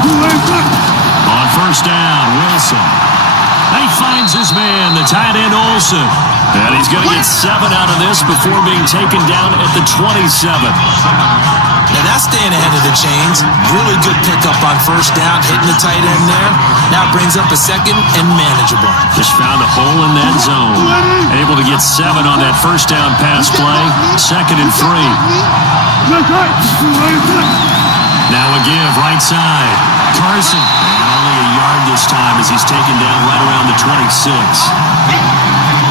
On first down, Wilson. He finds his man, the tight end Olsen. And he's going to get 7 out of this before being taken down at the 27. Now that's staying ahead of the chains. Really good pickup on first down, hitting the tight end there. Now brings up a second and manageable. Just found a hole in that zone. Able to get 7 on that first down pass play. 2nd and 3. Now a give, right side. Carson. This time as he's taken down right around the 26.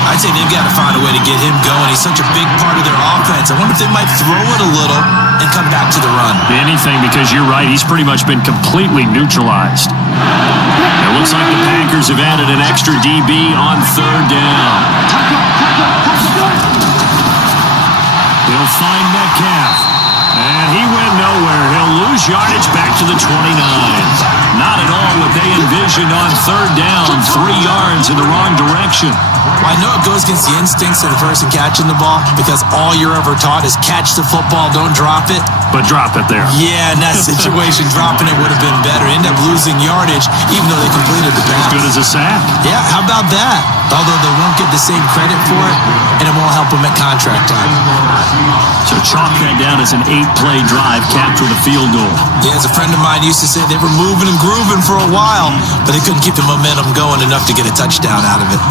I'd say they've got to find a way to get him going. He's such a big part of their offense. I wonder if they might throw it a little and come back to the run. Anything, because you're right, he's pretty much been completely neutralized. It looks like the Packers have added an extra DB on 3rd down. Metcalf. And he went nowhere. He'll lose yardage back to the 29. Not at all what they envisioned on third down. 3 yards in the wrong direction. Well, I know it goes against the instincts of the person catching the ball because all you're ever taught is catch the football, don't drop it. But drop it there. Yeah, in that situation, dropping it would have been better. End up losing yardage even though they completed the pass. As good as a sack. Yeah, how about that? Although they won't get the same credit for it, and it won't help them at contract time. So chalk that down as an 8-play drive capped with a field goal. Yeah, as a friend of mine used to say, they were moving and grooving for a while, but they couldn't keep the momentum going enough to get a touchdown out of it.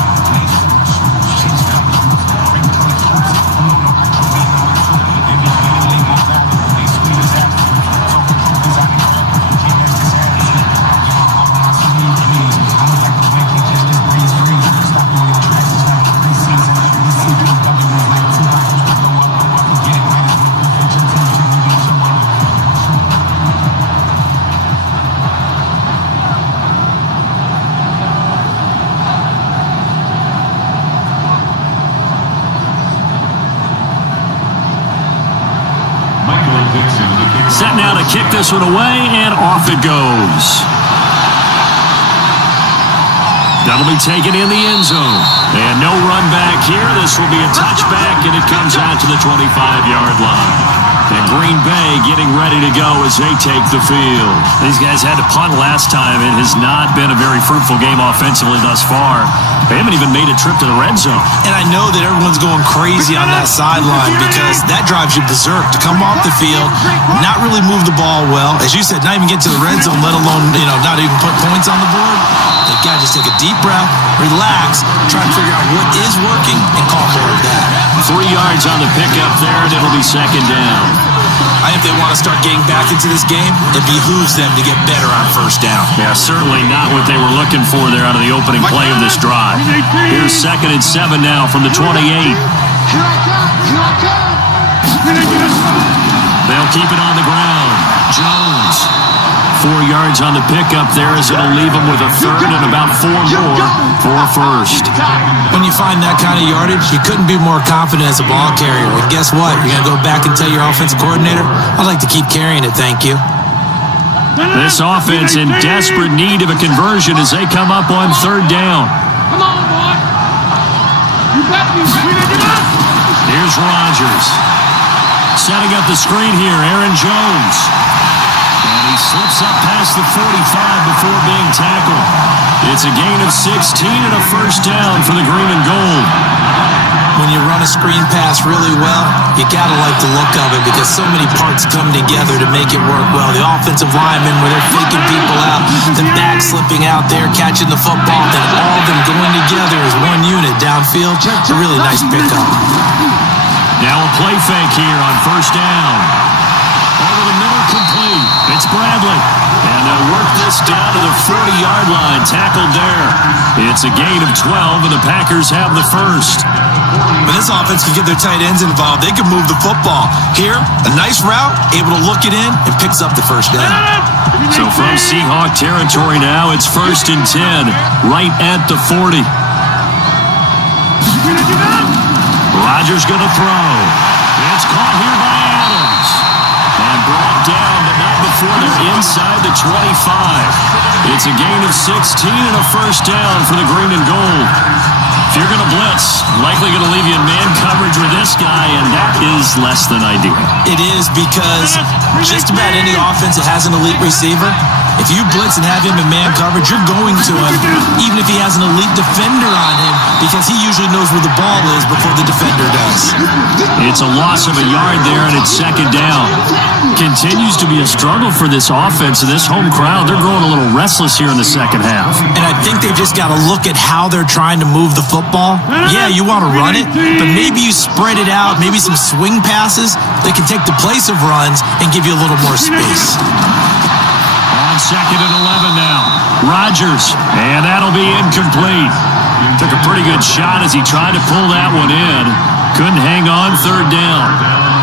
Set now to kick this one away, and off it goes. That'll be taken in the end zone. And no run back here. This will be a touchback, and it comes out to the 25-yard line. And Green Bay getting ready to go as they take the field. These guys had to punt last time. It has not been a very fruitful game offensively thus far. They haven't even made a trip to the red zone. And I know that everyone's going crazy on that sideline because that drives you berserk to come off the field, not really move the ball well. As you said, not even get to the red zone, let alone, not even put points on the board. They've got to just take a deep breath, relax, try to figure out what is working, and call more of that. 3 yards on the pickup there, and it'll be second down. I think they want to start getting back into this game. It behooves them to get better on first down. Yeah, certainly not what they were looking for there out of the opening play of this drive. Here's 2nd and 7 now from the 28. They'll keep it on the ground. Jones. 4 yards on the pickup there as it'll leave them with a third and about 4 more for a first. When you find that kind of yardage, you couldn't be more confident as a ball carrier. And guess what? You're going to go back and tell your offensive coordinator, I'd like to keep carrying it, thank you. This offense in desperate need of a conversion as they come up on third down. Come on, boy. You got me. Here's Rodgers. Setting up the screen here, Aaron Jones. And he slips up past the 45 before being tackled. It's a gain of 16 and a first down for the green and gold. When you run a screen pass really well, you gotta like the look of it because so many parts come together to make it work well. The offensive linemen, where they're faking people out, the back slipping out there, catching the football, then all of them going together as one unit downfield. It's a really nice pickup. Now a play fake here on first down. Over the middle, complete. It's Bradley. And they'll work this down to the 40-yard line. Tackled there. It's a gain of 12, and the Packers have the first. When this offense can get their tight ends involved, they can move the football. Here, a nice route, able to look it in, and picks up the first down. So from Seahawk territory now, it's 1st and 10, right at the 40. Rodgers going to throw. It's caught here by Adams. And brought down, but not before they're inside the 25. It's a gain of 16 and a first down for the green and gold. If you're going to blitz, likely going to leave you in man coverage with this guy, and that is less than ideal. It is because just about any offense that has an elite receiver, if you blitz and have him in man coverage, you're going to him, even if he has an elite defender on him, because he usually knows where the ball is before the defender does. It's a loss of a yard there, and it's second down. Continues to be a struggle for this offense and this home crowd. They're growing a little restless here in the second half. And I think they've just got to look at how they're trying to move the football. Yeah, you want to run it, but maybe you spread it out, maybe some swing passes that can take the place of runs and give you a little more space. On 2nd and 11 now. Rodgers, and that'll be incomplete. Took a pretty good shot as he tried to pull that one in. Couldn't hang on third down.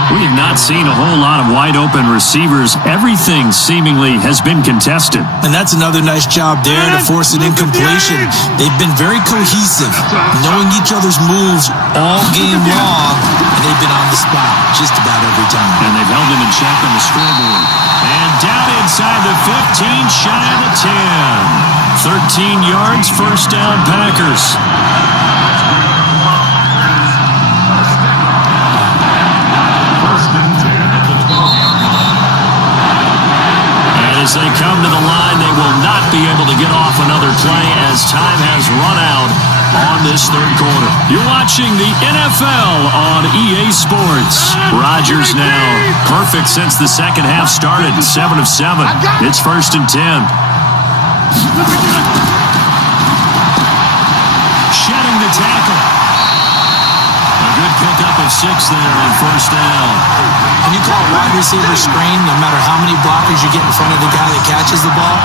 We have not seen a whole lot of wide-open receivers. Everything seemingly has been contested. And that's another nice job there to force an incompletion. They've been very cohesive, knowing each other's moves all game long, and they've been on the spot just about every time. And they've held him in check on the scoreboard. And down inside the 15, shy of the 10. 13 yards, first down, Packers. As they come to the line, they will not be able to get off another play as time has run out on this third quarter. You're watching the NFL on EA Sports. Rodgers now perfect since the second half started, 7 of 7. It's 1st and 10. Shedding the tackle. A good pickup of 6 there on first down. When you call a wide receiver screen, no matter how many blockers you get in front of the guy that catches the ball,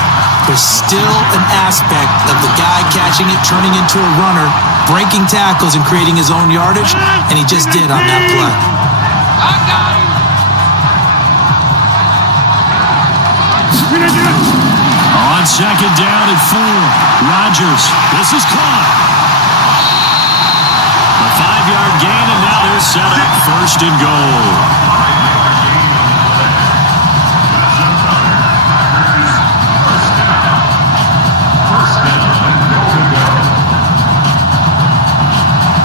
there's still an aspect of the guy catching it, turning into a runner, breaking tackles and creating his own yardage, and he just did on that play. On second down at 4, Rodgers. This is caught. A 5-yard gain, and now they're set up 1st and goal.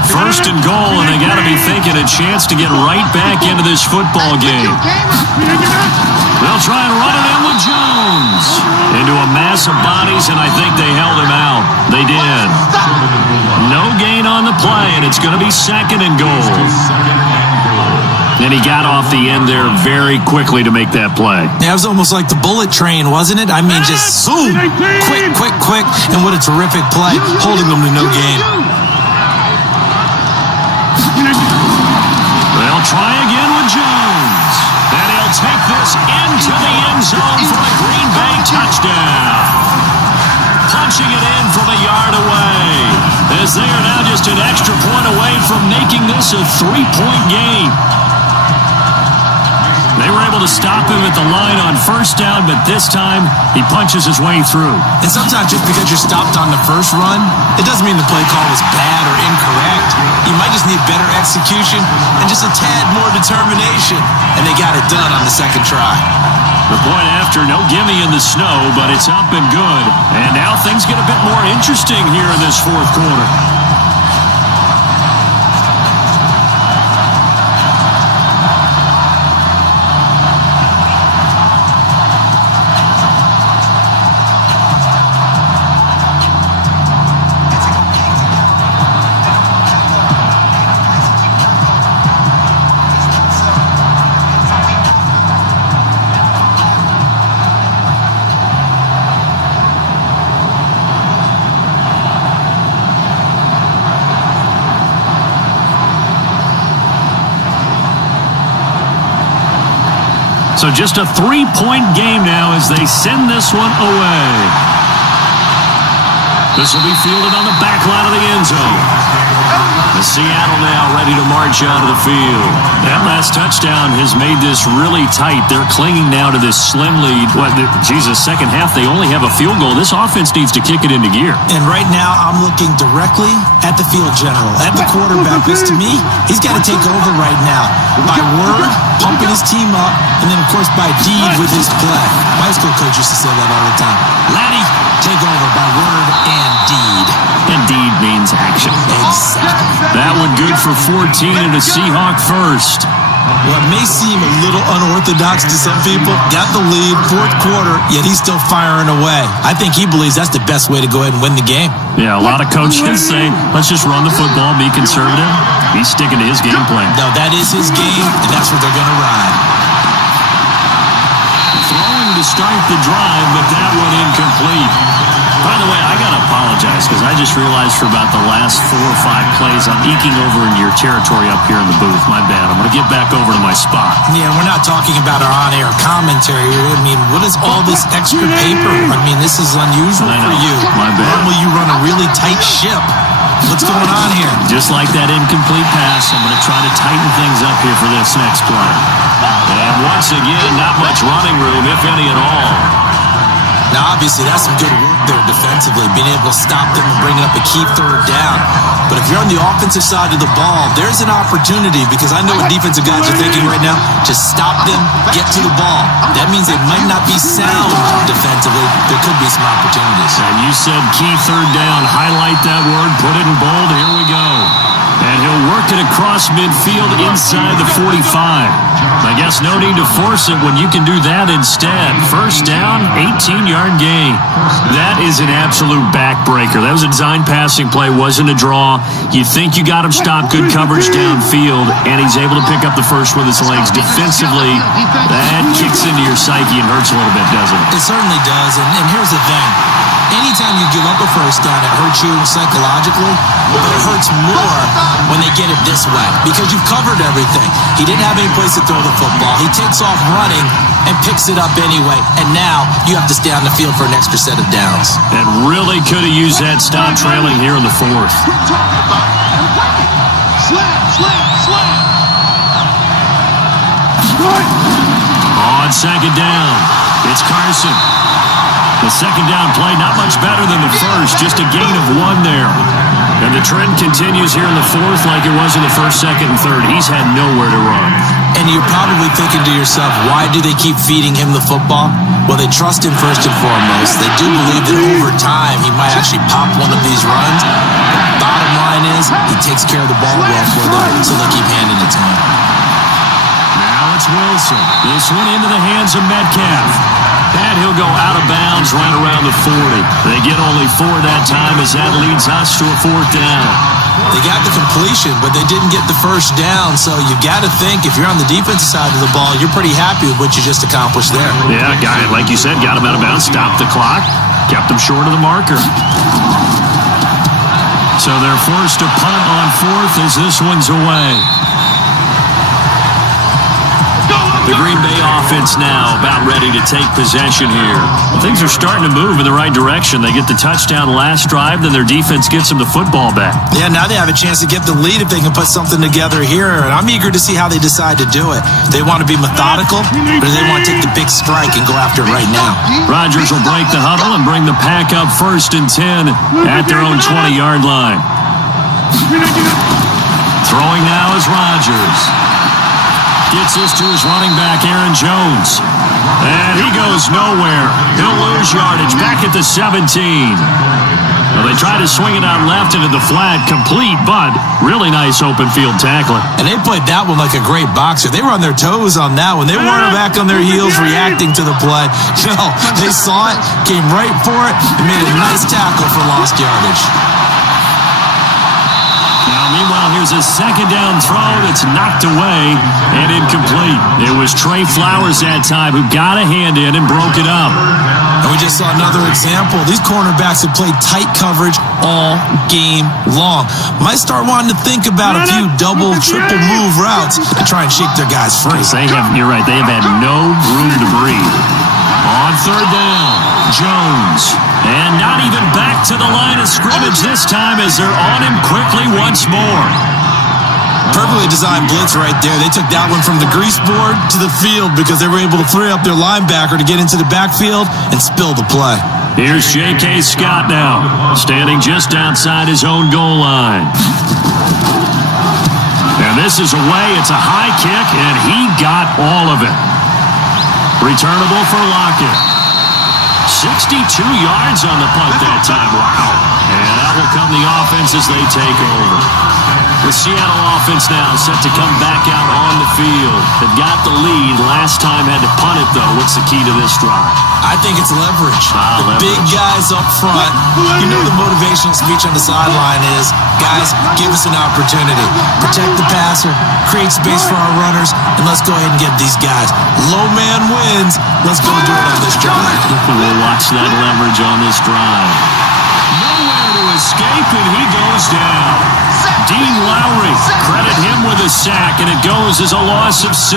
First and goal, and they got to be thinking a chance to get right back into this football game. They'll try and run it in with Jones. Into a mass of bodies, and I think they held him out. They did. No gain on the play, and it's going to be 2nd and goal. And he got off the end there very quickly to make that play. Yeah, it was almost like the bullet train, wasn't it? I mean, just zoom, quick, and what a terrific play, holding them to no gain. They'll try again with Jones. And he'll take this into the end zone for a Green Bay touchdown. Punching it in from a yard away. As they are now just an extra point away from making this a 3-point game. They were able to stop him at the line on first down, but this time he punches his way through. And sometimes just because you're stopped on the first run, it doesn't mean the play call was bad or incorrect. You might just need better execution and just a tad more determination. And they got it done on the second try. The point after, no gimme in the snow, but it's up and good. And now things get a bit more interesting here in this fourth quarter. So just a 3-point game now as they send this one away. This will be fielded on the back line of the end zone. The Seattle now ready to march out of the field. That last touchdown has made this really tight. They're clinging now to this slim lead. Second half, they only have a field goal. This offense needs to kick it into gear. And right now, I'm looking directly at the field general, at the quarterback. Because to me, he's got to take over right now. By word, pumping his team up, and then, of course, by deed with his play. My high school coach used to say that all the time. Laddie, take over by word and deed. And deed means action. Exactly. That one good for 14 and a Seahawk first. What may seem a little unorthodox to some people, got the lead, fourth quarter, yet he's still firing away. I think he believes that's the best way to go ahead and win the game. Yeah, a lot of coaches say, let's just run the football, be conservative. He's sticking to his game plan. No, that is his game, and that's what they're going to ride. Throwing to start the drive, but that one incomplete. By the way, I got to apologize because I just realized for about the last 4 or 5 plays, I'm eking over into your territory up here in the booth. My bad. I'm going to get back over to my spot. Yeah, we're not talking about our on-air commentary. I mean, what is all this extra paper? I mean, this is unusual for you. My bad. Normally you run a really tight ship. What's going on here? Just like that incomplete pass, I'm going to try to tighten things up here for this next play. And once again, not much running room, if any at all. Now, obviously, that's some good work there defensively, being able to stop them and bringing up a key third down. But if you're on the offensive side of the ball, there's an opportunity, because I know what defensive guys are thinking right now. Just stop them, get to the ball. That means they might not be sound defensively. There could be some opportunities. And you said key third down. Highlight that word, put it in bold. Here we go. And he'll work it across midfield inside the 45. I guess no need to force it when you can do that instead. First down, 18-yard gain. That is an absolute backbreaker. That was a design passing play, wasn't a draw. You think you got him stopped, good coverage downfield, and he's able to pick up the first with his legs. Defensively, that kicks into your psyche and hurts a little bit, doesn't it? It certainly does, and here's the thing. Anytime you give up a first down, it hurts you psychologically, but it hurts more when they get it this way, because you've covered everything. He didn't have any place to throw the football. He takes off running and picks it up anyway, and now you have to stay on the field for an extra set of downs. And really could have used that stop trailing here in the fourth. On second down, it's Carson. The second down play, not much better than the first, just a gain of 1 there. And the trend continues here in the fourth like it was in the first, second, and third. He's had nowhere to run. And you're probably thinking to yourself, why do they keep feeding him the football? Well, they trust him first and foremost. They do believe that over time he might actually pop one of these runs. The bottom line is he takes care of the ball well for them, so they keep handing it to him. Now it's Wilson. This one into the hands of Metcalf. And he'll go out of bounds right around the 40. They get only 4 that time as that leads us to a 4th down. They got the completion, but they didn't get the first down, so you got to think if you're on the defensive side of the ball, you're pretty happy with what you just accomplished there. Yeah, guy, like you said, got him out of bounds, stopped the clock, kept him short of the marker. So they're forced to punt on 4th as this one's away. The Green Bay offense now about ready to take possession here. Well, things are starting to move in the right direction. They get the touchdown last drive, then their defense gets them the football back. Yeah, now they have a chance to get the lead if they can put something together here, and I'm eager to see how they decide to do it. They want to be methodical, or do they want to take the big strike and go after it right now? Rodgers will break the huddle and bring the pack up 1st and 10 at their own 20-yard line. Throwing now is Rodgers. Gets this to his running back, Aaron Jones. And he goes nowhere. He'll lose yardage back at the 17. Well, they try to swing it out left into the flat, complete, but really nice open field tackling. And they played that one like a great boxer. They were on their toes on that one. They weren't back on their heels reacting to the play. No, they saw it, came right for it, and made a nice tackle for lost yardage. Meanwhile, here's a second down throw that's knocked away and incomplete. It was Trey Flowers that time who got a hand in and broke it up. And we just saw another example. These cornerbacks have played tight coverage all game long. Might start wanting to think about a few double, triple move routes and try and shake their guys free. You're right, they have had no room to breathe. On 3rd down, Jones. And not even back to the line of scrimmage this time as they're on him quickly once more. Perfectly designed blitz right there. They took that one from the grease board to the field because they were able to free up their linebacker to get into the backfield and spill the play. Here's J.K. Scott now, standing just outside his own goal line. And this is away. It's a high kick, and he got all of it. Returnable for Lockett. 62 yards on the punt that time. Wow. And that will come the offense as they take over. The Seattle offense now set to come back out on the field. They've got the lead. Last time had to punt it, though. What's the key to this drive? I think it's leverage. The big guys up front. You know the motivational speech on the sideline is, guys, give us an opportunity. Protect the passer, create space for our runners, and let's go ahead and get these guys. Low man wins. Let's go do it on this drive. We'll watch that leverage on this drive. Nowhere to escape, and he goes down. Dean Lowry, credit him with a sack, and it goes as a loss of 6.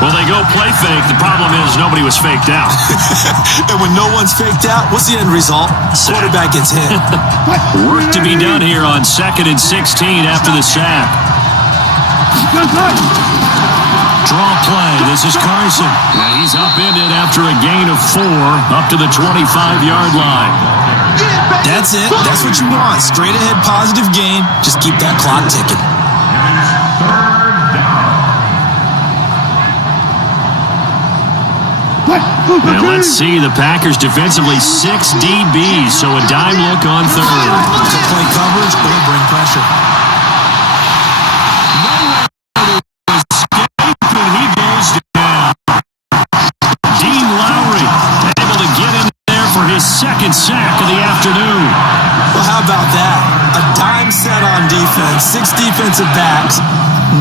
Well, they go play fake. The problem is nobody was faked out. And when no one's faked out, what's the end result? Quarterback gets hit. Work to be done here on 2nd and 16 after the sack. Draw play. This is Carson. And he's upended after a gain of 4 up to the 25-yard line. That's it. That's what you want. Straight ahead positive gain. Just keep that clock ticking. Now let's see. The Packers defensively 6 DBs, so a dime look on 3rd. To play coverage or bring pressure. Second sack of the afternoon. Well, how about that? A dime set on defense, 6 defensive backs.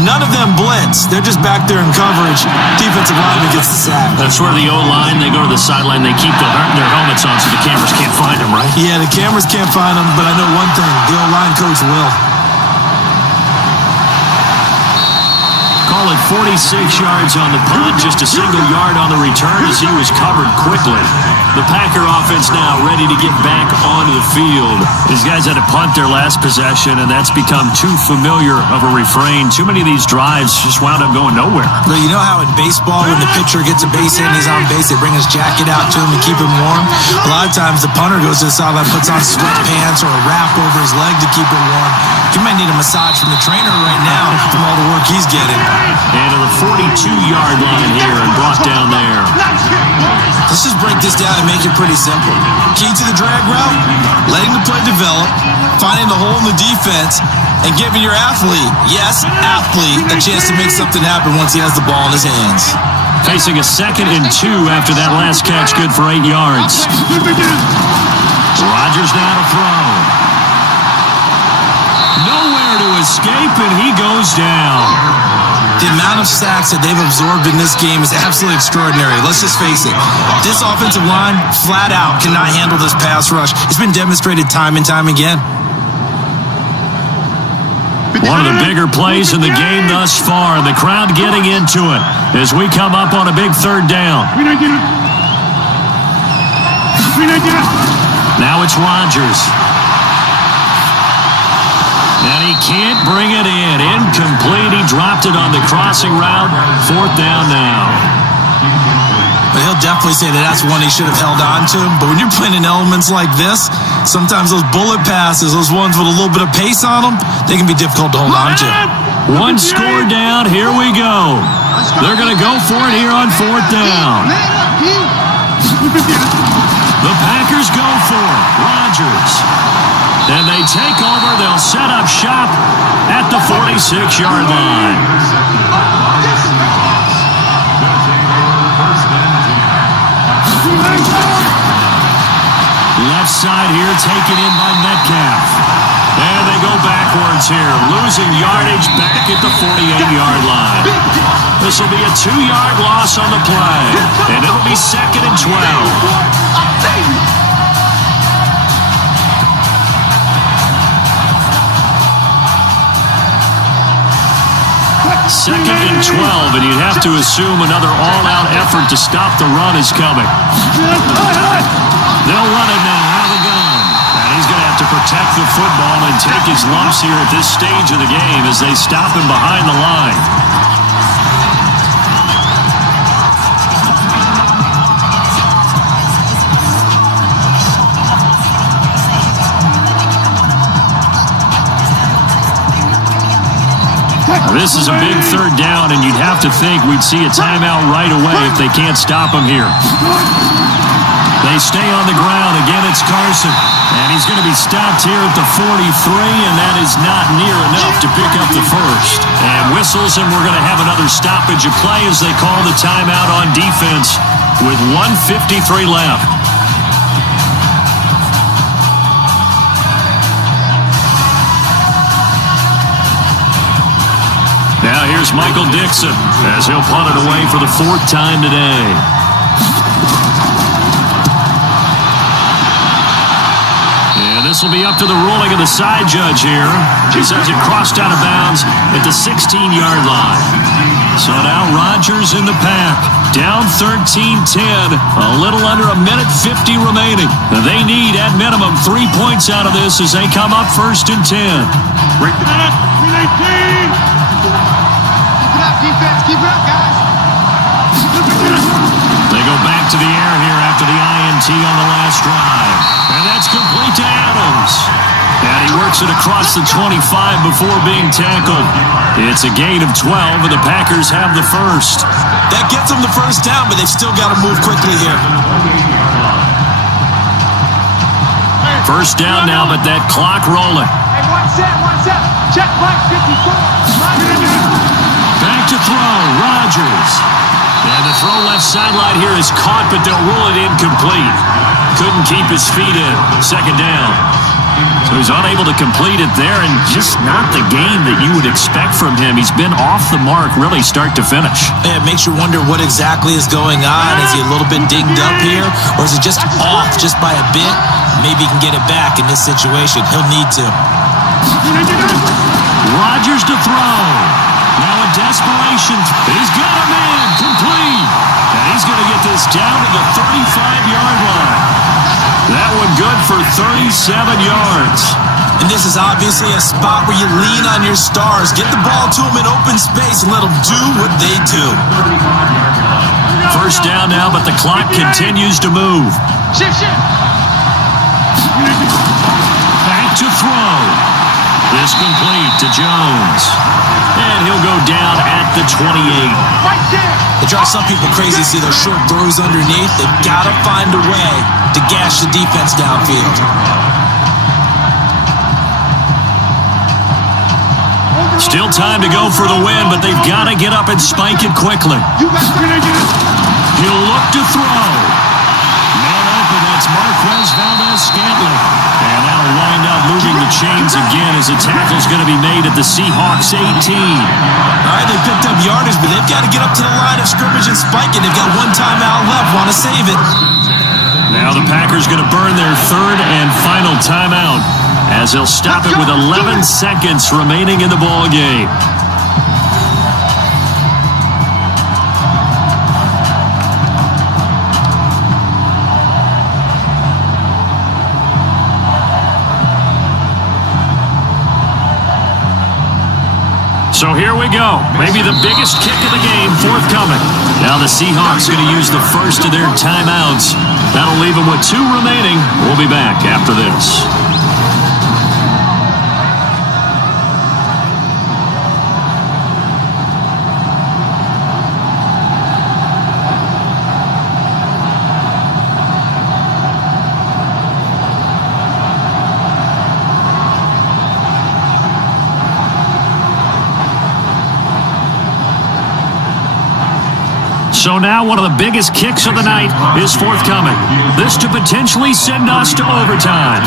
None of them blitz. They're just back there in coverage. Defensive lineman gets the sack. That's where the O-line, they go to the sideline, they keep their helmets on so the cameras can't find them, right? Yeah, the cameras can't find them, but I know one thing. The O-line coach will. Call it 46 yards on the punt, just a single yard on the return as he was covered quickly. The Packer offense now ready to get back onto the field. These guys had to punt their last possession, and that's become too familiar of a refrain. Too many of these drives just wound up going nowhere. But you know how in baseball, when the pitcher gets a base hit and he's on base, they bring his jacket out to him to keep him warm? A lot of times the punter goes to the sideline, puts on sweatpants or a wrap over his leg to keep him warm. He might need a massage from the trainer right now from all the work he's getting. And to the 42-yard line here and brought down there. Let's just break this down and make it pretty simple. Key to the drag route, letting the play develop, finding the hole in the defense, and giving your athlete, yes, athlete, a chance to make something happen once he has the ball in his hands. Facing a 2nd and 2 after that last catch, good for 8 yards. Rodgers now to throw. Nowhere to escape, and he goes down. The amount of sacks that they've absorbed in this game is absolutely extraordinary. Let's just face it. This offensive line, flat out, cannot handle this pass rush. It's been demonstrated time and time again. One of the bigger plays in the game thus far. The crowd getting into it as we come up on a big 3rd down. Now it's Rodgers. And he can't bring it in. Incomplete. He dropped it on the crossing route. 4th down now. But he'll definitely say that that's one he should have held on to. But when you're playing in elements like this, sometimes those bullet passes, those ones with a little bit of pace on them, they can be difficult to hold on to. 1 score down. Here we go. They're going to go for it here on 4th down. The Packers go for it. Rodgers. And they take over. They'll set up shop at the 46-yard line. Left side here taken in by Metcalf. And they go backwards here, losing yardage back at the 48-yard line. This will be a 2-yard loss on the play. And it'll be 2nd and 12. 2nd and 12, and you'd have to assume another all-out effort to stop the run is coming. They'll run it now out of the gun. And he's going to have to protect the football and take his lumps here at this stage of the game as they stop him behind the line. This is a big 3rd down, and you'd have to think we'd see a timeout right away if they can't stop him here. They stay on the ground. Again, it's Carson. And he's going to be stopped here at the 43, and that is not near enough to pick up the first. And whistles, and we're going to have another stoppage of play as they call the timeout on defense with 1:53 left. Now here's Michael Dixon as he'll punt it away for the 4th time today. And this This will be up to the ruling of the side judge here. He says it crossed out of bounds at the 16-yard line. So now Rodgers in the pack. Down 13-10. A little under a minute 50 remaining. They need, at minimum, 3 points out of this as they come up 1st and 10. Break the minute. 18. Keep it up, defense. Keep it up, guys. They go back to the air here after the INT on the last drive. And that's complete to Adams. And he works it across the 25 before being tackled. It's a gain of 12, and the Packers have the first. That gets them the first down, but they've still got to move quickly here. First down now, but that clock rolling. Hey, one set. Check Mike 54. Back to throw, Rodgers. And the throw left sideline here is caught, but they'll rule it incomplete. Couldn't keep his feet in. Second down. So he's unable to complete it there, and just not the game that you would expect from him. He's been off the mark really start to finish. Yeah, it makes you wonder what exactly is going on. Is he a little bit dinged up here, or is it just off just by a bit? Maybe he can get it back in this situation. He'll need to. Rodgers to throw. Now in desperation, he's got a man complete. And he's going to get this down to the 35-yard line. That one good for 37 yards. And this is obviously a spot where you lean on your stars. Get the ball to them in open space and let them do what they do. First down now, but the clock continues to move. Shift. Back to throw. This complete to Jones. And he'll go down at the 28. It drives some people crazy to see those short throws underneath. They've got to find a way to gash the defense downfield. Still time to go for the win, but they've got to get up and spike it quickly. He'll look to throw. Man open, that's Marquez Valdez-Scantling. And that'll wind up moving the chains again as a tackle's going to be made at the Seahawks 18. All right, they picked up yardage, but they've got to get up to the line of scrimmage and spike it. They've got one timeout left. Want to save it. Now the Packers going to burn their third and final timeout as they'll stop it with 11 seconds remaining in the ball game. So here we go. Maybe the biggest kick of the game forthcoming. Now the Seahawks going to use the first of their timeouts. That'll leave them with 2 remaining. We'll be back after this. So now one of the biggest kicks of the night is forthcoming. This to potentially send us to overtime.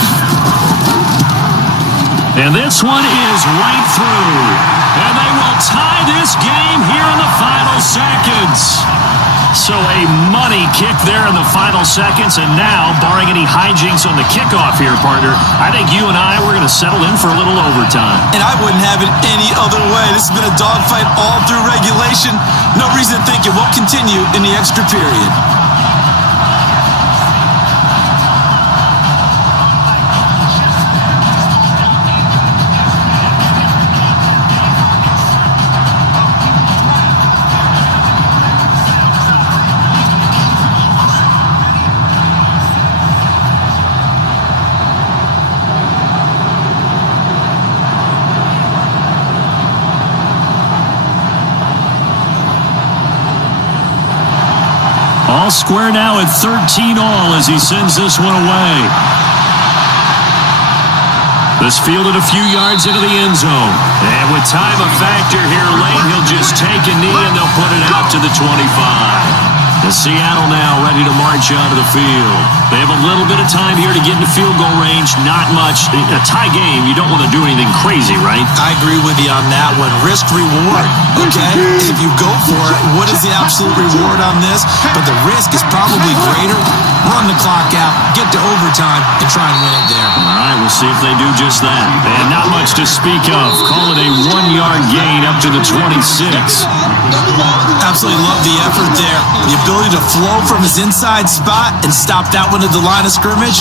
And this one is right through. And they will tie this game here in the final seconds. So a money kick there in the final seconds. And now, barring any hijinks on the kickoff here, partner, I think you and I, we're going to settle in for a little overtime. And I wouldn't have it any other way. This has been a dogfight all through regulation. No reason to think it won't continue in the extra period. All square now at 13 all as he sends this one away. This fielded a few yards into the end zone. And with time a factor here late, he'll just take a knee and they'll put it out to the 25. And Seattle now ready to march onto the field. They have a little bit of time here to get into field goal range. Not much. A tie game, you don't want to do anything crazy, right? I agree with you on that one. Risk reward, okay? If you go for it, what is the absolute reward on this? But the risk is probably greater. Run the clock out, get to overtime, and try and win it there. All right, we'll see if they do just that. And not much to speak of. Call it a 1-yard gain up to the 26. Absolutely love the effort there. The ability to flow from his inside spot and stop that one at the line of scrimmage.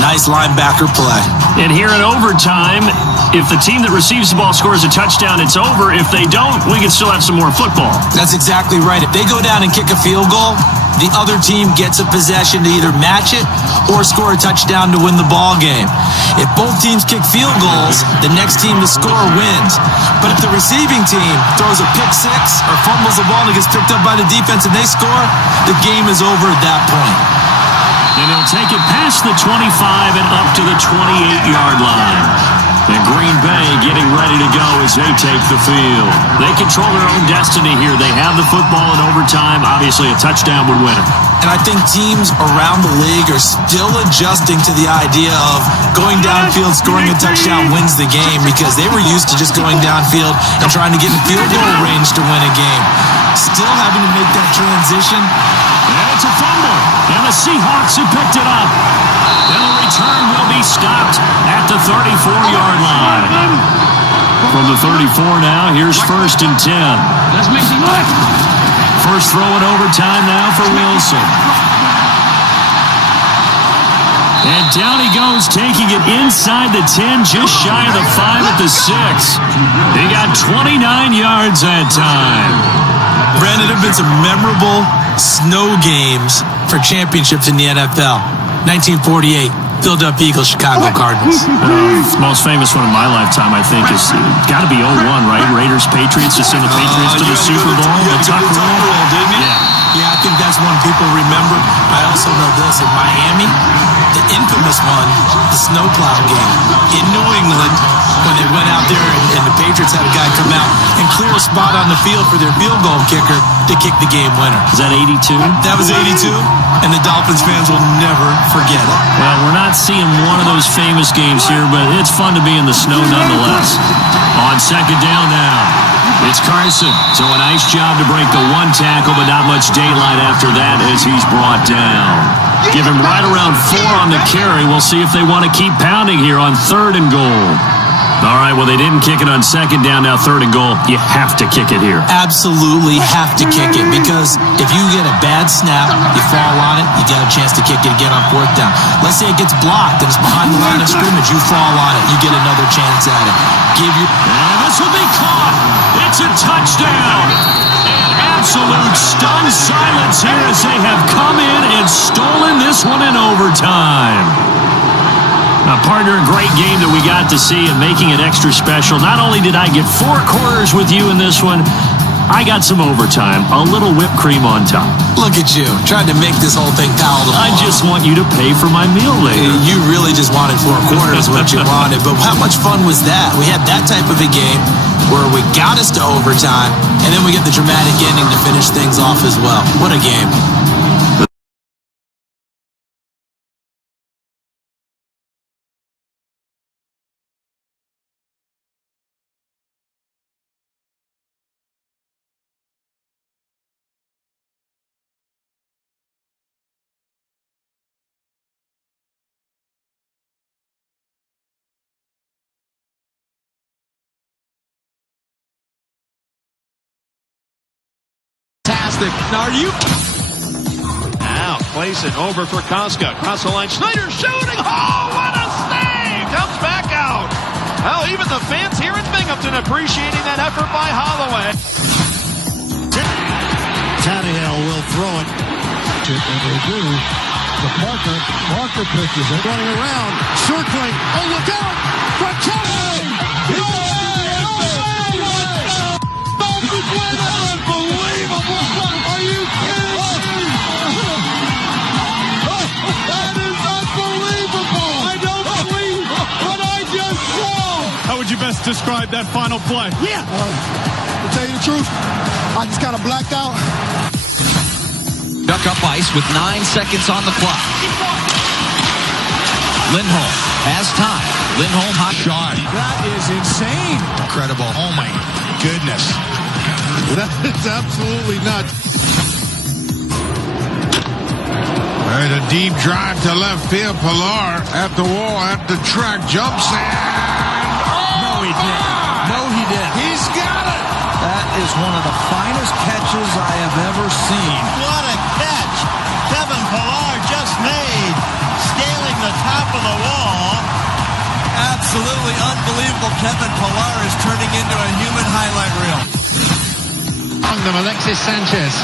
Nice linebacker play. And here in overtime, if the team that receives the ball scores a touchdown, it's over. If they don't, we can still have some more football. That's exactly right. If they go down and kick a field goal, the other team gets a possession to either match it or score a touchdown to win the ball game. If both teams kick field goals, the next team to score wins. But if the receiving team throws a pick six or fumbles the ball and it gets picked up by the defense and they score, the game is over at that point. And he'll take it past the 25 and up to the 28-yard line. And Green Bay getting ready to go as they take the field. They control their own destiny here. They have the football in overtime. Obviously, a touchdown would win it. And I think teams around the league are still adjusting to the idea of going downfield, scoring a touchdown wins the game, because they were used to just going downfield and trying to get in field goal range to win a game. Still having to make that transition. And it's a fumble. And the Seahawks have picked it up. And the return will be stopped at the 34-yard line. From the 34 now, here's 1st and 10. Let's make him left. First throw in overtime now for Wilson. And down he goes, taking it inside the 10, just shy of the 5 at the 6. He got 29 yards that time. Brandon, there have been some memorable snow games for championships in the NFL. 1948, Philadelphia Eagles, Chicago Cardinals. Most famous one in my lifetime, I think, is got to be 01, right? Raiders, Patriots, to send the Patriots to the Super Bowl. The Tuck Rule, didn't you? Yeah, I think that's one people remember. I also know this, in Miami, the infamous one, the snowplow game. In New England, when they went out there and the Patriots had a guy come out and clear a spot on the field for their field goal kicker to kick the game winner. Is that 82? That was 82, and the Dolphins fans will never forget it. Well, we're not seeing one of those famous games here, but it's fun to be in the snow nonetheless. On second down now. It's Carson. So a nice job to break the one tackle, but not much daylight after that as he's brought down. Give him right around 4 on the carry. We'll see if they want to keep pounding here on 3rd and goal. All right, well, they didn't kick it on second down, now 3rd and goal. You have to kick it here. Absolutely have to kick it, because if you get a bad snap, you fall on it, you get a chance to kick it again on 4th down. Let's say it gets blocked and it's behind the line of scrimmage, you fall on it, you get another chance at it. And this will be caught. It's a touchdown. And absolute stunned silence here as they have come in and stolen this one in overtime. Now, partner, a great game that we got to see and making it extra special. Not only did I get 4 quarters with you in this one, I got some overtime, a little whipped cream on top. Look at you, trying to make this whole thing palatable. I just want you to pay for my meal later. You really just wanted 4 quarters what you wanted, but how much fun was that? We had that type of a game where we got us to overtime, and then we get the dramatic ending to finish things off as well. What a game. Now are you? Now plays it over for Koska. Cross the line. Snyder shooting. Oh, what a save! Comes back out. Well, even the fans here in Binghamton appreciating that effort by Holloway. Tannehill will throw it. And they do. To Parker. Parker pitches it. Running around. Circling. Oh, look out! For Kelly! Unbelievable! Are you kidding me? That is unbelievable! I don't believe what I just saw! How would you best describe that final play? Yeah! To tell you the truth, I just kind of blacked out. Duck up ice with 9 seconds on the clock. Lindholm has time. Lindholm hot shot. That is insane. Incredible. Oh, my goodness. That is absolutely nuts. There's a deep drive to left field. Pilar at the wall, at the track, jumps in. No, he didn't. No, he didn't. He's got it. That is one of the finest catches I have ever seen. What a catch Kevin Pilar just made, scaling the top of the wall. Absolutely unbelievable. Kevin Pilar is turning into a human highlight reel. On them, Alexis Sanchez.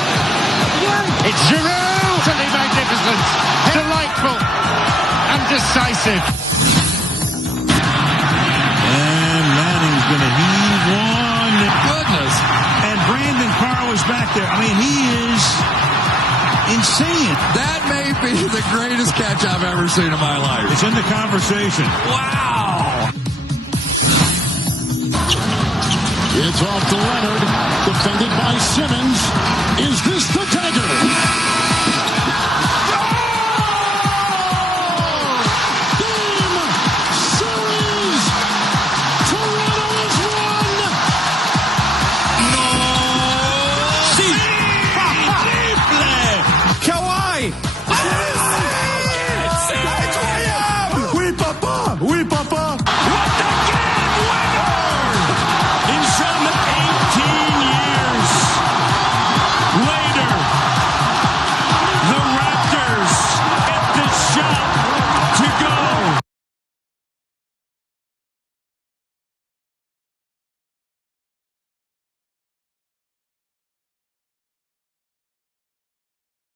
It's Giroud! Totally magnificent. Delightful and decisive. And Manning's going to heave one. Goodness. And Brandon Carr was back there. I mean, he is insane. That may be the greatest catch I've ever seen in my life. It's in the conversation. Wow. It's off to Leonard. Defended by Simmons. Is this